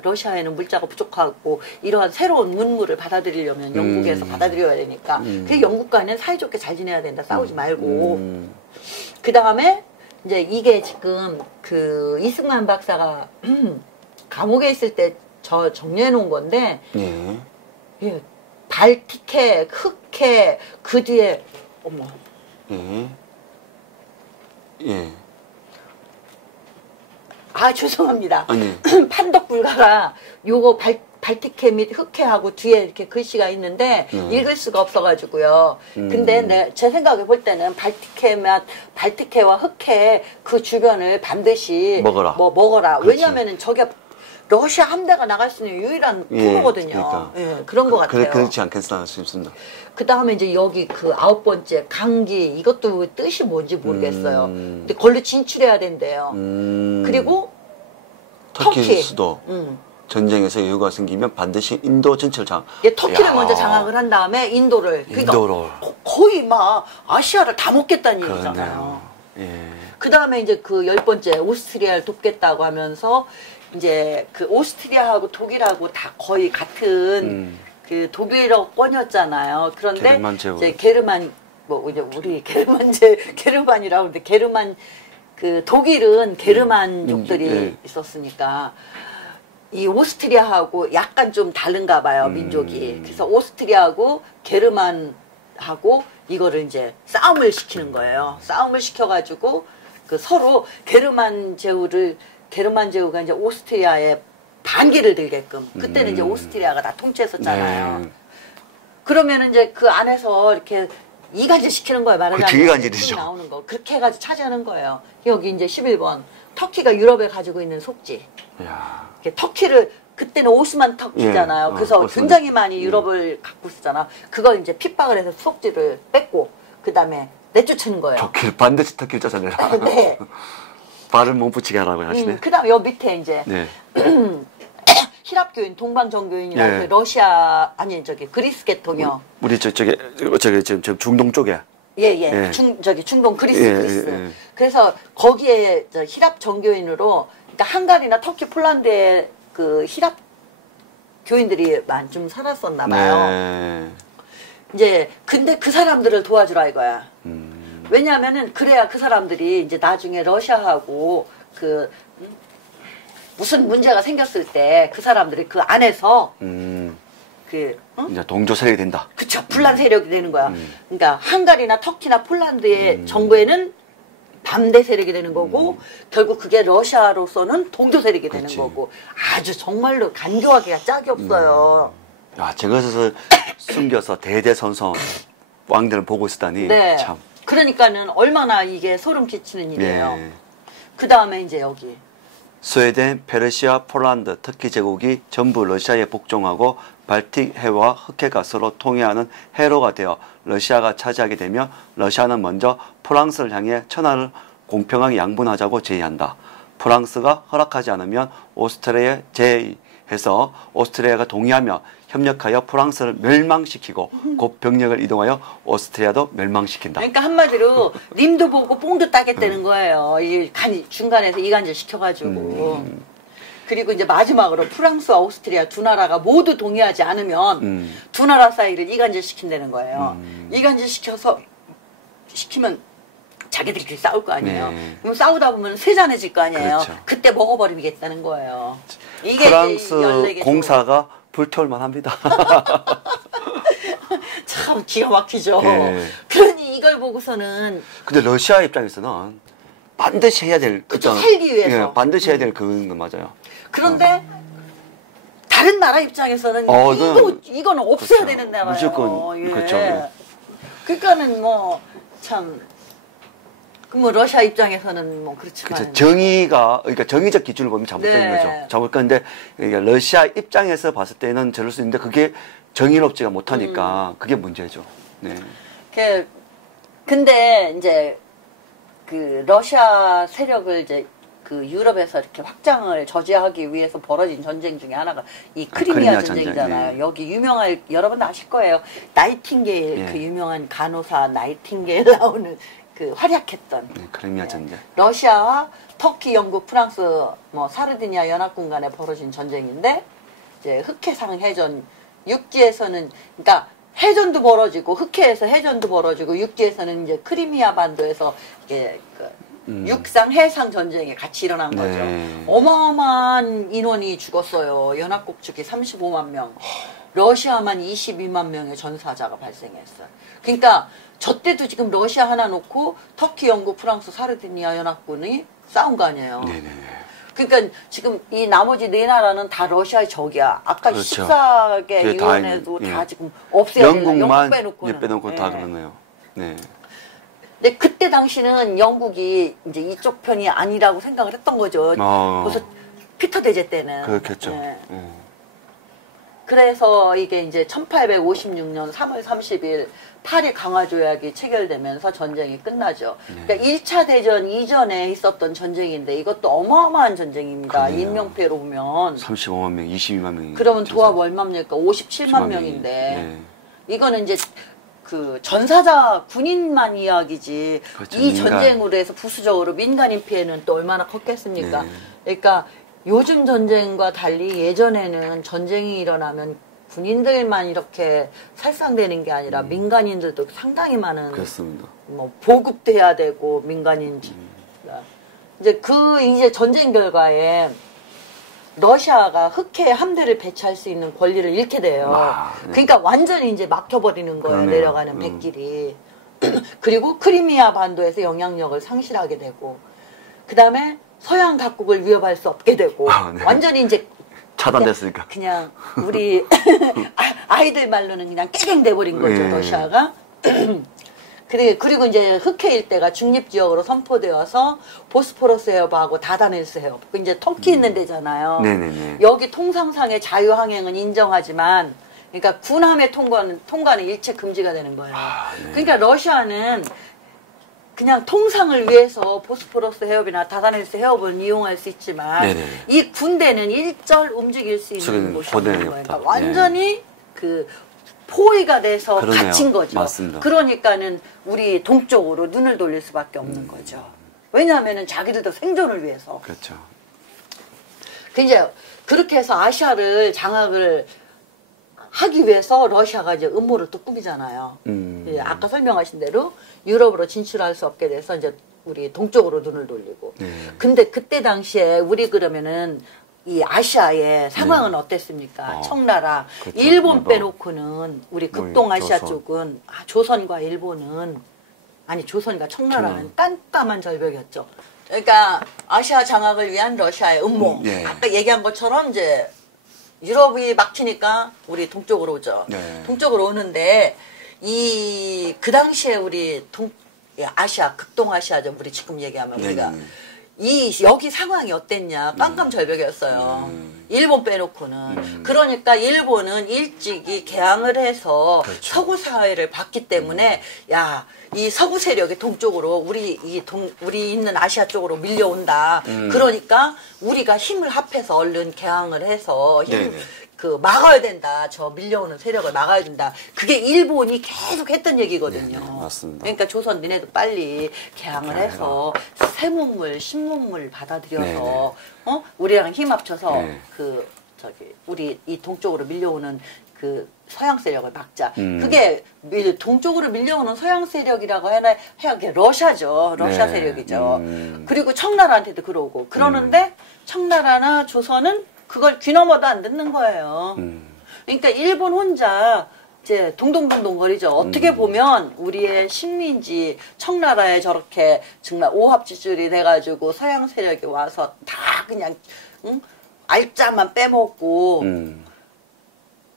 러시아에는 물자가 부족하고 이러한 새로운 문물을 받아들이려면 영국에서 받아들여야 되니까 그 영국과는 사이좋게 잘 지내야 된다. 싸우지 말고 그 다음에 이제 이게 지금 그 이승만 박사가 감옥에 있을 때 저 정리해 놓은 건데 예, 발틱해, 흑해 그 뒤에 어머 죄송합니다. 판독 불가가 요거 발틱해 및 흑해하고 뒤에 이렇게 글씨가 있는데 읽을 수가 없어가지고요. 근데 제 생각에 볼 때는 발틱해와 흑해 그 주변을 반드시 먹어라. 왜냐하면은 저게 러시아 함대가 나갈 수 있는 유일한 통로거든요. 그러니까. 예, 그런 것 같아요. 그렇지 않겠나 싶습니다. 그 다음에 이제 여기 그 9번째 강기 이것도 뜻이 뭔지 모르겠어요. 근데 걸로 진출해야 된대요. 그리고 터키 수도 전쟁에서 여유가 생기면 반드시 인도 전체를 터키를 먼저 장악을 한 다음에 인도를 거의 막 아시아를 다 먹겠다는 얘기잖아요. 그 다음에 이제 그 10번째 오스트리아를 돕겠다고 하면서 이제 그 오스트리아하고 독일하고 다 거의 같은 그 독일어권이었잖아요. 그런데 이제 게르만 이제 우리 게르만이라고 하는데 그 독일은 게르만족들이 있었으니까 이 오스트리아하고 약간 좀 다른가 봐요, 민족이. 그래서 오스트리아하고 게르만하고 이거를 이제 싸움을 시키는 거예요. 싸움을 시켜가지고 그 서로 게르만 제후가 이제 오스트리아에 반기를 들게끔. 그때는 이제 오스트리아가 다 통치했었잖아요. 그러면 이제 그 안에서 이렇게 이간질 시키는 거예요, 말하자면. 그 이간질이죠. 나오는 거. 그렇게 해가지고 차지하는 거예요. 여기 이제 11번. 터키가 유럽에 가지고 있는 속지. 터키를, 그때는 오스만 터키잖아요. 그래서 굉장히 많이 유럽을 갖고 있었잖아. 그걸 이제 핍박을 해서 속지를 뺏고, 그 다음에 내쫓는 거예요. 반드시 터키를 쫓아내라. 네. 발을 못 붙이게 하라고 하시네. 그 다음에 여기 밑에 이제. 히랍교인, 동방정교인이라고 그리스 계통이요. 우리 저기 지금 중동 쪽에. 중동 그리스. 그래서 거기에 히랍 정교인으로, 그러니까 한가리나 터키, 폴란드에 그 히랍 교인들이 좀 살았었나 봐요. 이제 근데 그 사람들을 도와주라 이거야. 왜냐하면은 그래야 그 사람들이 이제 나중에 러시아하고 그 무슨 문제가 생겼을 때 그 사람들이 그 안에서 이제 동조 세력이 된다. 그쵸. 분란 세력이 되는 거야. 그러니까 한가리나 터키나 폴란드의 정부에는 반대 세력이 되는 거고 결국 그게 러시아로서는 동조 세력이 되는 거고 아주 정말로 간교하기가 짝이 없어요. 저것을 숨겨서 대대손손 왕들을 보고 있었다니 참. 그러니까는 얼마나 이게 소름 끼치는 일이에요. 그 다음에 이제 여기 스웨덴, 페르시아, 폴란드, 터키 제국이 전부 러시아에 복종하고 발틱 해와 흑해가 서로 통일하는 해로가 되어 러시아가 차지하게 되면 러시아는 먼저 프랑스를 향해 천하를 공평하게 양분하자고 제의한다. 프랑스가 허락하지 않으면 오스트리아에 제의해서 오스트리아가 동의하며 협력하여 프랑스를 멸망시키고 곧 병력을 이동하여 오스트리아도 멸망시킨다. 그러니까 한마디로 님도 보고 뽕도 따겠다는 거예요. 중간에서 이간질 시켜가지고. 그리고 이제 마지막으로 프랑스와 오스트리아 두 나라가 모두 동의하지 않으면 두 나라 사이를 이간질 시킨다는 거예요. 이간질 시키면 자기들끼리 싸울 거 아니에요. 그럼 싸우다 보면 쇠잔해질 거 아니에요. 그때 먹어버리겠다는 거예요. 이게 프랑스 공사가 불태울만 합니다. 참 기가 막히죠. 그러니 이걸 보고서는 근데 러시아 입장에서는 반드시 해야 될 그쵸, 살기 위해서. 예, 반드시 해야 될 그건 맞아요. 그런데 다른 나라 입장에서는 이거는 없어야 그렇죠. 되는 나라예요. 무조건 예. 그렇죠. 예. 그러니까는 뭐 참 뭐 러시아 입장에서는 뭐 그렇지만 그렇죠. 정의가 그러니까 정의적 기준을 보면 잘못된 네. 거죠. 잘못 건데 그러니까 러시아 입장에서 봤을 때는 저럴 수 있는데 그게 정의롭지가 못하니까 그게 문제죠. 네. 근데 이제 그 러시아 세력을 이제 그 유럽에서 이렇게 확장을 저지하기 위해서 벌어진 전쟁 중에 하나가 이 크리미아 전쟁이잖아요. 네. 여기 유명할 여러분도 아실 거예요. 나이팅게일 네. 그 유명한 간호사 나이팅게일 나오는 그 활약했던 크리미아 전쟁. 러시아와 터키, 영국, 프랑스, 뭐 사르디니아 연합군 간에 벌어진 전쟁인데 이제 흑해상 해전 육지에서는 그러니까 해전도 벌어지고 흑해에서 해전도 벌어지고 육지에서는 이제 크리미아 반도에서 이게 그 육상 해상 전쟁이 같이 일어난 거죠. 네. 어마어마한 인원이 죽었어요. 연합국 측이 35만 명, 러시아만 22만 명의 전사자가 발생했어요. 그러니까 저 때도 지금 러시아 하나 놓고 터키, 영국, 프랑스, 사르디니아 연합군이 싸운 거 아니에요. 네네네. 그러니까 지금 이 나머지 네 나라는 다 러시아의 적이야. 아까 그렇죠. 14개 위원회도 다 예. 지금 없애야 되나? 영국만 빼놓고는. 다 예. 그러네요. 네. 근데 그때 당시는 영국이 이제 이쪽 편이 아니라고 생각을 했던 거죠. 그래서 피터 대제 때는. 그렇겠죠. 예. 그래서 이게 이제 1856년 3월 30일 파리 강화 조약이 체결되면서 전쟁이 끝나죠. 그러니까 1차 대전 이전에 있었던 전쟁인데 이것도 어마어마한 전쟁입니다. 그러네요. 인명피해로 보면 35만 명, 22만 명이. 그러면 도합 얼마입니까? 57만 명인데 네. 이거는 이제 그 전사자 군인만 이야기지 그렇죠, 이 민간. 전쟁으로 해서 부수적으로 민간인 피해는 또 얼마나 컸겠습니까? 네. 그러니까 요즘 전쟁과 달리 예전에는 전쟁이 일어나면 군인들만 이렇게 살상되는 게 아니라 민간인들도 상당히 많은 그렇습니다. 뭐 보급돼야 되고 민간인 이제 이제 전쟁 결과에 러시아가 흑해 함대를 배치할 수 있는 권리를 잃게 돼요. 네. 그러니까 완전히 이제 막혀버리는 거예요. 그러네요. 내려가는 백길이. 그리고 크리미아 반도에서 영향력을 상실하게 되고 그 다음에 서양 각국을 위협할 수 없게 되고 네. 완전히 이제 차단됐으니까. 그냥 우리 아이들 말로는 그냥 깨갱돼버린 거죠. 네. 러시아가. 그리고 이제 흑해 일대가 중립지역으로 선포되어서 보스포러스 해협하고 다다넬스 해협, 이제 터키 있는 데잖아요. 네네네. 여기 통상상의 자유항행은 인정하지만, 그러니까 군함의 통과는 일체 금지가 되는 거예요. 네. 그러니까 러시아는 그냥 통상을 위해서 보스포러스 해협이나 다다넬스 해협을 이용할 수 있지만 네네. 이 군대는 일절 움직일 수 있는 곳이 없는 거예요. 그러니까 완전히 그 포위가 돼서 그러네요. 갇힌 거죠. 맞습니다. 그러니까는 우리 동쪽으로 눈을 돌릴 수밖에 없는 거죠. 왜냐하면은 자기들도 생존을 위해서. 그렇죠. 이제 그렇게 해서 아시아를 장악을 하기 위해서 러시아가 이제 음모를 또 꾸미잖아요. 예, 아까 설명하신 대로 유럽으로 진출할 수 없게 돼서 이제 우리 동쪽으로 눈을 돌리고. 근데 그때 당시에 우리 그러면은 이 아시아의 상황은 어땠습니까? 청나라, 그렇죠. 일본 빼놓고는 우리 극동아시아 조선. 쪽은 조선과 일본은 아니 조선과 청나라는 깜깜한 절벽이었죠. 그러니까 아시아 장악을 위한 러시아의 음모. 예. 아까 얘기한 것처럼 이제 유럽이 막히니까 우리 동쪽으로 오죠. 네. 동쪽으로 오는데 그 당시에 우리 아시아, 극동아시아죠. 우리 지금 얘기하면 우리가 여기 상황이 어땠냐. 깜깜절벽이었어요. 일본 빼놓고는. 그러니까 일본은 일찍이 개항을 해서 그렇죠. 서구 사회를 봤기 때문에 이 서구 세력이 동쪽으로 우리 있는 아시아 쪽으로 밀려온다. 그러니까 우리가 힘을 합해서 얼른 개항을 해서 막아야 된다. 저 밀려오는 세력을 막아야 된다. 그게 일본이 계속 했던 얘기거든요. 네네, 맞습니다. 그러니까 조선 니네도 빨리 개항을 해서 새문물, 신문물 받아들여서 우리랑 힘 합쳐서 우리 이 동쪽으로 밀려오는 그 서양 세력을 막자. 그게 동쪽으로 밀려오는 서양 세력이라고 해야 러시아죠. 러시아 세력이죠. 그리고 청나라한테도 그러고. 그러는데 청나라나 조선은 그걸 귀 넘어도 안 듣는 거예요. 그러니까 일본 혼자 이제 동동동동거리죠. 어떻게 보면 우리의 식민지 청나라에 저렇게 정말 오합지졸이 돼가지고 서양 세력이 와서 다 그냥 응? 알짜만 빼먹고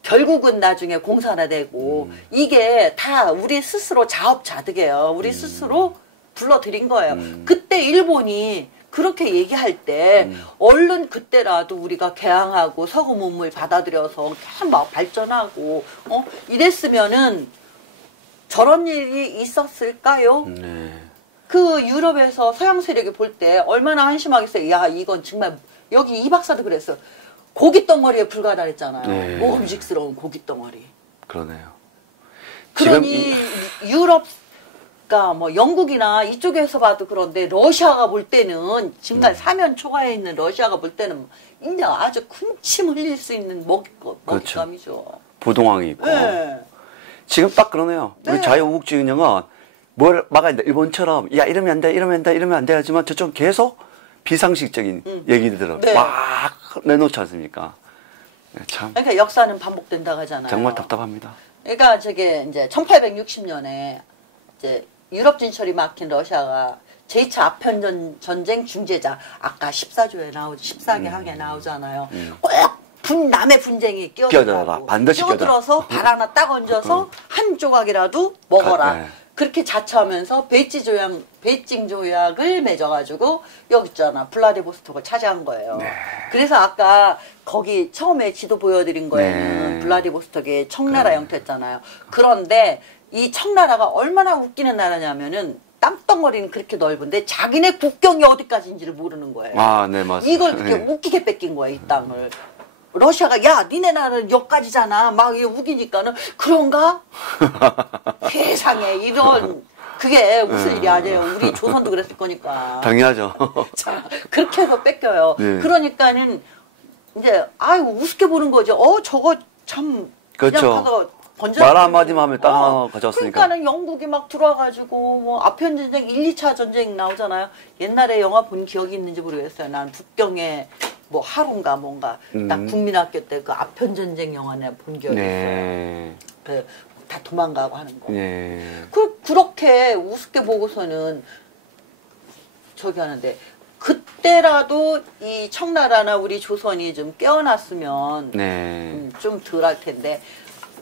결국은 나중에 공산화되고 이게 다 우리 스스로 자업자득이에요. 우리 스스로 불러들인 거예요. 그때 일본이 그렇게 얘기할 때 얼른 그때라도 우리가 개항하고 서구 문물 받아들여서 막 발전하고 이랬으면은 저런 일이 있었을까요? 네. 그 유럽에서 서양 세력이 볼 때 얼마나 한심하겠어요. 야 이건 정말 여기 이 박사도 그랬어요. 고기 덩어리에 불과하다랬잖아요. 네. 모험직스러운 고기 덩어리. 그러네요. 그러니 유럽 그러니까 뭐 영국이나 이쪽에서 봐도 그런데 러시아가 볼 때는 정말 사면 초과에 있는 러시아가 볼 때는 이제 아주 군침 흘릴 수 있는 먹잇감이죠. 그렇죠. 부동항이 있고. 네. 지금 딱 그러네요. 네. 우리 자유우국주의 운영은 뭘 막아야 된다. 일본처럼 야 이러면 안 돼, 이러면 안 돼, 이러면 안 돼 하지만 저쪽 계속 비상식적인 얘기들을 네. 막 내놓지 않습니까? 네, 참 그러니까 역사는 반복된다고 하잖아요. 정말 답답합니다. 그러니까 저게 이제 1860년에 이제 유럽 진출이 막힌 러시아가 제2차 아편 전쟁 중재자 아까 14조에 나오죠. 14개 항에 나오잖아요. 꼭 남의 분쟁이 끼어들어라. 반드시 끼어들어서 발 하나 딱 얹어서 한 조각이라도 먹어라. 네. 그렇게 자처하면서 베이징 조약을 맺어가지고 여기 있잖아 블라디보스톡을 차지한 거예요. 네. 그래서 아까 거기 처음에 지도 보여드린 거에는 네. 블라디보스톡이 청나라 형태였잖아요. 그런데 이 청나라가 얼마나 웃기는 나라냐면은 땅덩어리는 그렇게 넓은데 자기네 국경이 어디까지인지를 모르는 거예요. 아, 네, 맞습니다. 이걸 그렇게 웃기게 뺏긴 거야, 이 땅을. 러시아가 야 니네 나라는 여기까지잖아 막 우기니까는 그런가? 세상에 이런 그게 무슨 일이 아니에요. 우리 조선도 그랬을 거니까. 당연하죠. 자, 그렇게 해서 뺏겨요. 네. 그러니까는 이제 아이고 우습게 보는 거죠. 저거 참 그렇죠. 그냥 가서 말 한마디만 하면 딱 하나 가져왔으니까. 그러니까는 영국이 막 들어와가지고 뭐 아편 전쟁 1, 2차 전쟁 나오잖아요. 옛날에 영화 본 기억이 있는지 모르겠어요. 난 북경에 뭐 하루인가 뭔가 딱 국민학교 때 그 아편 전쟁 영화나 본 기억이 네. 있어요. 다 도망가고 하는 거. 네. 그렇게 우습게 보고서는 저기 하는데 그때라도 이 청나라나 우리 조선이 좀 깨어났으면 네. 좀 덜 할 텐데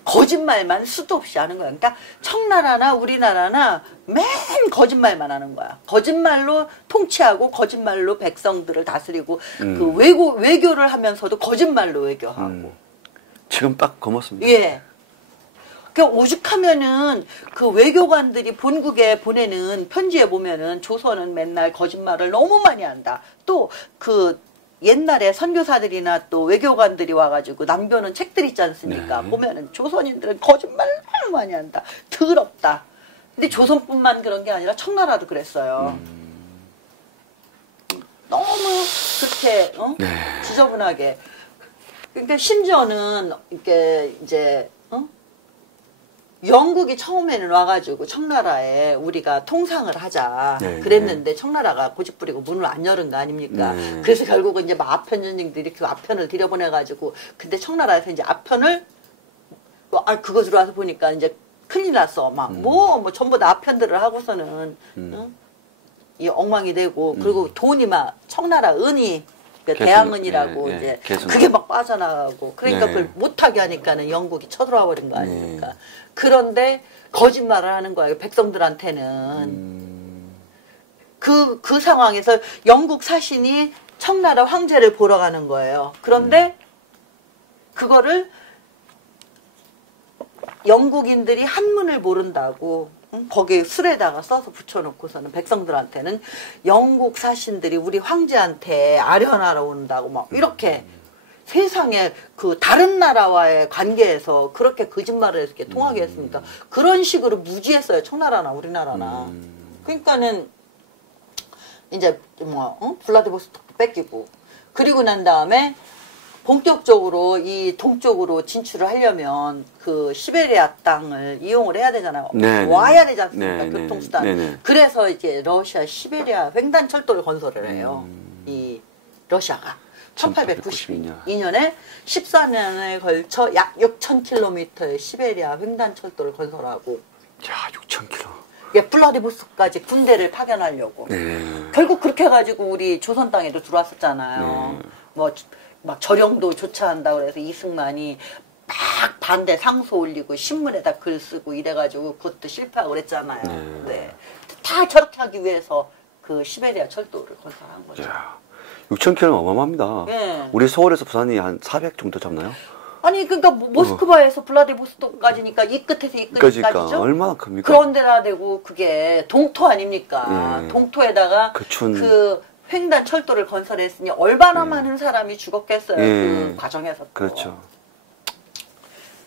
거짓말만 수도 없이 하는 거야. 그러니까 청나라나 우리나라나 맨 거짓말만 하는 거야. 거짓말로 통치하고 거짓말로 백성들을 다스리고 그 외교를 하면서도 거짓말로 외교하고. 지금 딱 고맙습니다. 예. 그러니까 오죽하면은 그 외교관들이 본국에 보내는 편지에 보면은 조선은 맨날 거짓말을 너무 많이 한다. 또 그 옛날에 선교사들이나 또 외교관들이 와가지고 남겨놓은 책들 있지 않습니까? 네. 보면은 조선인들은 거짓말 너무 많이 한다. 더럽다. 근데 조선뿐만 그런 게 아니라 청나라도 그랬어요. 너무 그렇게 네. 지저분하게. 그러니까 심지어는 이렇게 이제 영국이 처음에는 와가지고 청나라에 우리가 통상을 하자 네, 그랬는데 청나라가 고집부리고 문을 안 열은 거 아닙니까? 네. 그래서 결국은 이제 막 아편 전쟁도 이렇게 아편을 들여보내가지고 근데 청나라에서 이제 아편을 그거 들어와서 보니까 이제 큰일 났어. 막 뭐 전부 다 아편들을 하고서는 이 엉망이 되고 그리고 돈이 막 청나라 은이 그러니까 대항은이라고 예, 이제 개선. 그게 막 빠져나가고 그러니까 네. 그걸 못하게 하니까는 영국이 쳐들어와 버린 거 아닙니까? 그런데 거짓말을 하는 거예요. 백성들한테는. 그 상황에서 영국 사신이 청나라 황제를 보러 가는 거예요. 그런데 그거를 영국인들이 한문을 모른다고 거기 술에다가 써서 붙여놓고서는 백성들한테는 영국 사신들이 우리 황제한테 아련하러 온다고 막 이렇게 세상에 그 다른 나라와의 관계에서 그렇게 거짓말을 해서 이렇게 통하게 했습니까? 그런 식으로 무지했어요. 청나라나 우리나라나. 그러니까는 이제 뭐 블라디보스톡도 뺏기고 그리고 난 다음에 본격적으로 이 동쪽으로 진출을 하려면 그 시베리아 땅을 이용을 해야 되잖아요. 네, 와야 되지 않습니까? 네, 교통수단. 네, 네. 그래서 이제 러시아 시베리아 횡단철도를 건설을 해요. 이 러시아가. 1892년에 14년에 걸쳐 약 6,000km의 시베리아 횡단철도를 건설하고 야, 6,000km. 예, 블라디보스토크까지 군대를 파견하려고. 네. 결국 그렇게 해가지고 우리 조선 땅에도 들어왔었잖아요. 뭐 막 저령도 조차한다 그래서 이승만이 막 반대 상소 올리고 신문에다 글 쓰고 이래가지고 그것도 실패하고 그랬잖아요. 네. 다 저렇게 하기 위해서 그 시베리아 철도를 건설한 거죠. 6,000km는 어마어마합니다. 네. 우리 서울에서 부산이 한 400 정도 잡나요? 아니 그러니까 모스크바에서 블라디보스토크까지니까 이 끝에서 이 그러니까 끝까지죠. 얼마나 큽니까? 그런데다 대고 그게 동토 아닙니까? 동토에다가 그 횡단 철도를 건설했으니 얼마나 많은 사람이 죽었겠어요. 그 과정에서. 그렇죠.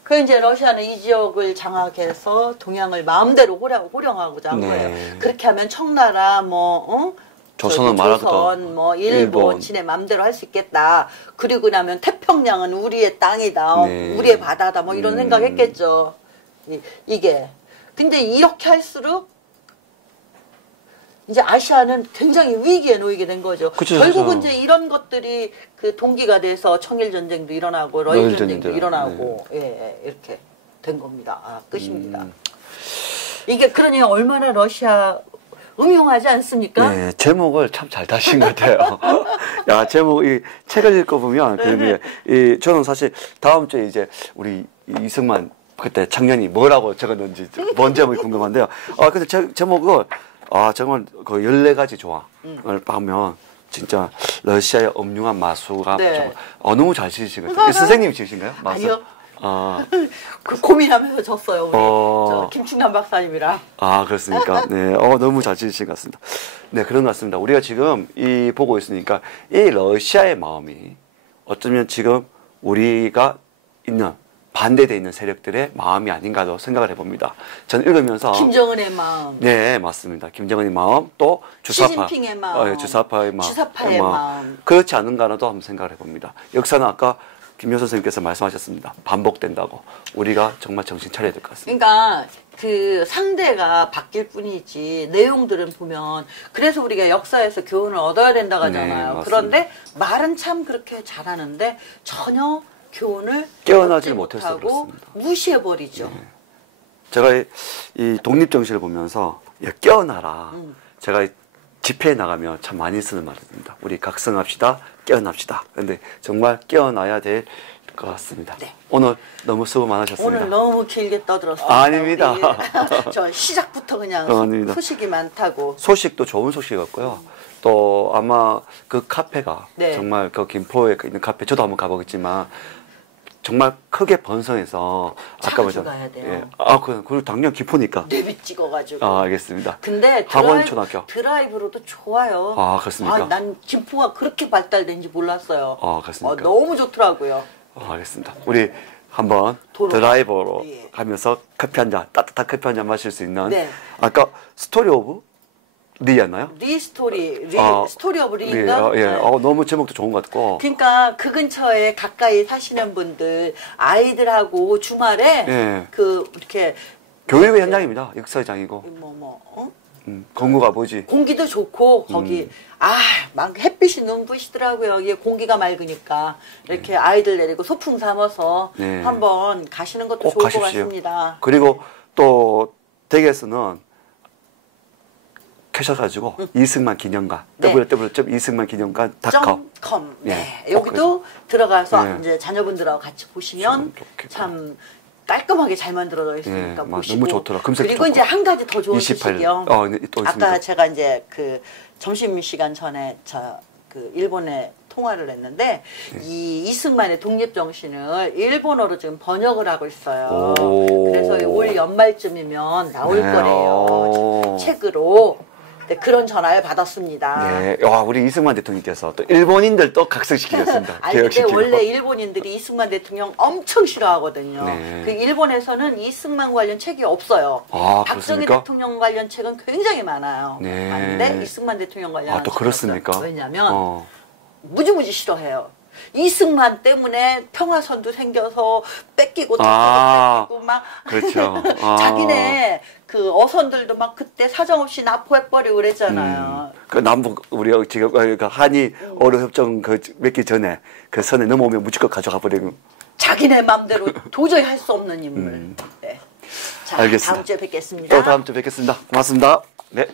그 이제 러시아는 이 지역을 장악해서 동양을 마음대로 호령하고자 한 거예요. 그렇게 하면 청나라 조선은 조선, 일본, 지네 맘대로 할 수 있겠다. 그리고 나면 태평양은 우리의 땅이다. 우리의 바다다. 뭐 이런 생각했겠죠. 이게. 근데 이렇게 할수록 이제 아시아는 굉장히 위기에 놓이게 된 거죠. 그쵸, 결국은 이제 이런 것들이 그 동기가 돼서 청일 전쟁도 일어나고 러일 전쟁도 일어나고 예, 이렇게 된 겁니다. 끝입니다. 이게 그러니 얼마나 러시아 음흉하지 않습니까? 네, 제목을 참 잘 다신 것 같아요. 야, 제목, 이 책을 읽어보면, 저는 사실 다음 주에 이제 우리 이승만 그때 청년이 뭐라고 적었는지, 뭔 제목이 궁금한데요. 근데 제목을, 정말 그 14가지 조항을 보면, 진짜 러시아의 엄중한 마수가 너무 잘 지으신 것 같아요. 선생님이 지으신가요? 마수? 아니요. 그 고민하면서 졌어요. 저 김충남 박사님이랑. 그렇습니까? 네. 너무 잘 지으신 것 같습니다. 네, 그런 것 같습니다. 우리가 지금 보고 있으니까 이 러시아의 마음이 어쩌면 지금 우리가 있는 반대되어 있는 세력들의 마음이 아닌가도 생각을 해봅니다. 저는 읽으면서 김정은의 마음. 네, 맞습니다. 김정은의 마음, 또 시진핑의 마음, 주사파의 마음, 주사파의 마음. 그렇지 않은가라도 한번 생각을 해봅니다. 역사는 아까 김효선 선생님께서 말씀하셨습니다. 반복된다고. 우리가 정말 정신 차려야 될 것 같습니다. 그러니까 그 상대가 바뀔 뿐이지 내용들은 보면 그래서 우리가 역사에서 교훈을 얻어야 된다고 하잖아요. 네, 그런데 말은 참 그렇게 잘하는데 전혀 교훈을 깨어나지를 못해서 그렇습니다. 무시해버리죠. 네. 제가 이 독립정신을 보면서 깨어나라. 제가 집회에 나가면 참 많이 쓰는 말입니다. 우리 각성합시다. 깨어납시다. 근데 정말 깨어나야 될 것 같습니다. 네. 오늘 너무 수고 많으셨습니다. 오늘 너무 길게 떠들었습니다. 아닙니다. 저 시작부터 그냥 소식이 많다고. 소식도 좋은 소식이었고요. 또 아마 그 카페가 정말 그 김포에 있는 카페 저도 한번 가보겠지만 정말 크게 번성해서 아까 가야 돼요. 그리고 당연 깊으니까 내비 찍어가지고. 알겠습니다. 근데 학원초등학교 드라이브로도 좋아요. 그렇습니까? 난 김포가 그렇게 발달된지 몰랐어요. 그렇습니까? 너무 좋더라고요. 알겠습니다. 우리 한번 드라이버로 가면서 커피 한 잔, 따뜻한 커피 한 잔 마실 수 있는 아까 스토리 오브 리였나요? 스토리 오브 리인가? 너무 제목도 좋은 것 같고. 그러니까 그 근처에 가까이 사시는 분들 아이들하고 주말에 이렇게 교육의 현장입니다. 역사장이고. 건국 아버지. 공기도 좋고 거기 막 햇빛이 눈부시더라고요. 이게 공기가 맑으니까 이렇게 아이들 내리고 소풍 삼아서 한번 가시는 것도 좋을 것 같습니다. 그리고 또 댁에서는 캐셔가지고 이승만 기념관 www.이승만기념관.com 여기도 들어가서 이제 자녀분들하고 같이 보시면 참 깔끔하게 잘 만들어져 있으니까 보시고 너무 좋더라. 그리고 이제 한 가지 더 좋은 28. 소식이요. 또 아까 제가 이제 그 점심시간 전에 그 일본에 통화를 했는데 이 이승만의 독립정신을 일본어로 지금 번역을 하고 있어요. 그래서 올 연말쯤이면 나올 거래요. 책으로. 그런 전화를 받았습니다. 네, 우리 이승만 대통령께서 또 일본인들 또 각성시키겠습니다. 근데 원래 일본인들이 이승만 대통령 엄청 싫어하거든요. 그 일본에서는 이승만 관련 책이 없어요. 박정희 대통령 관련 책은 굉장히 많아요. 근데 이승만 대통령 관련 또 그렇습니까? 왜냐하면 무지무지 싫어해요. 이승만 때문에 평화선도 생겨서 뺏기고 또 뺏기고 막 그렇죠. 자기네 그 어선들도 막 그때 사정없이 납포해버리고 그랬잖아요. 그 남북 우리 지금 그 한이 어로 협정 그 맺기 전에 그 선에 넘어오면 무조건 가져가 버리고 자기네 마음대로 도저히 할 수 없는 인물. 네. 자, 알겠습니다. 다음 주에 뵙겠습니다. 또 다음 주에 뵙겠습니다. 고맙습니다. 네.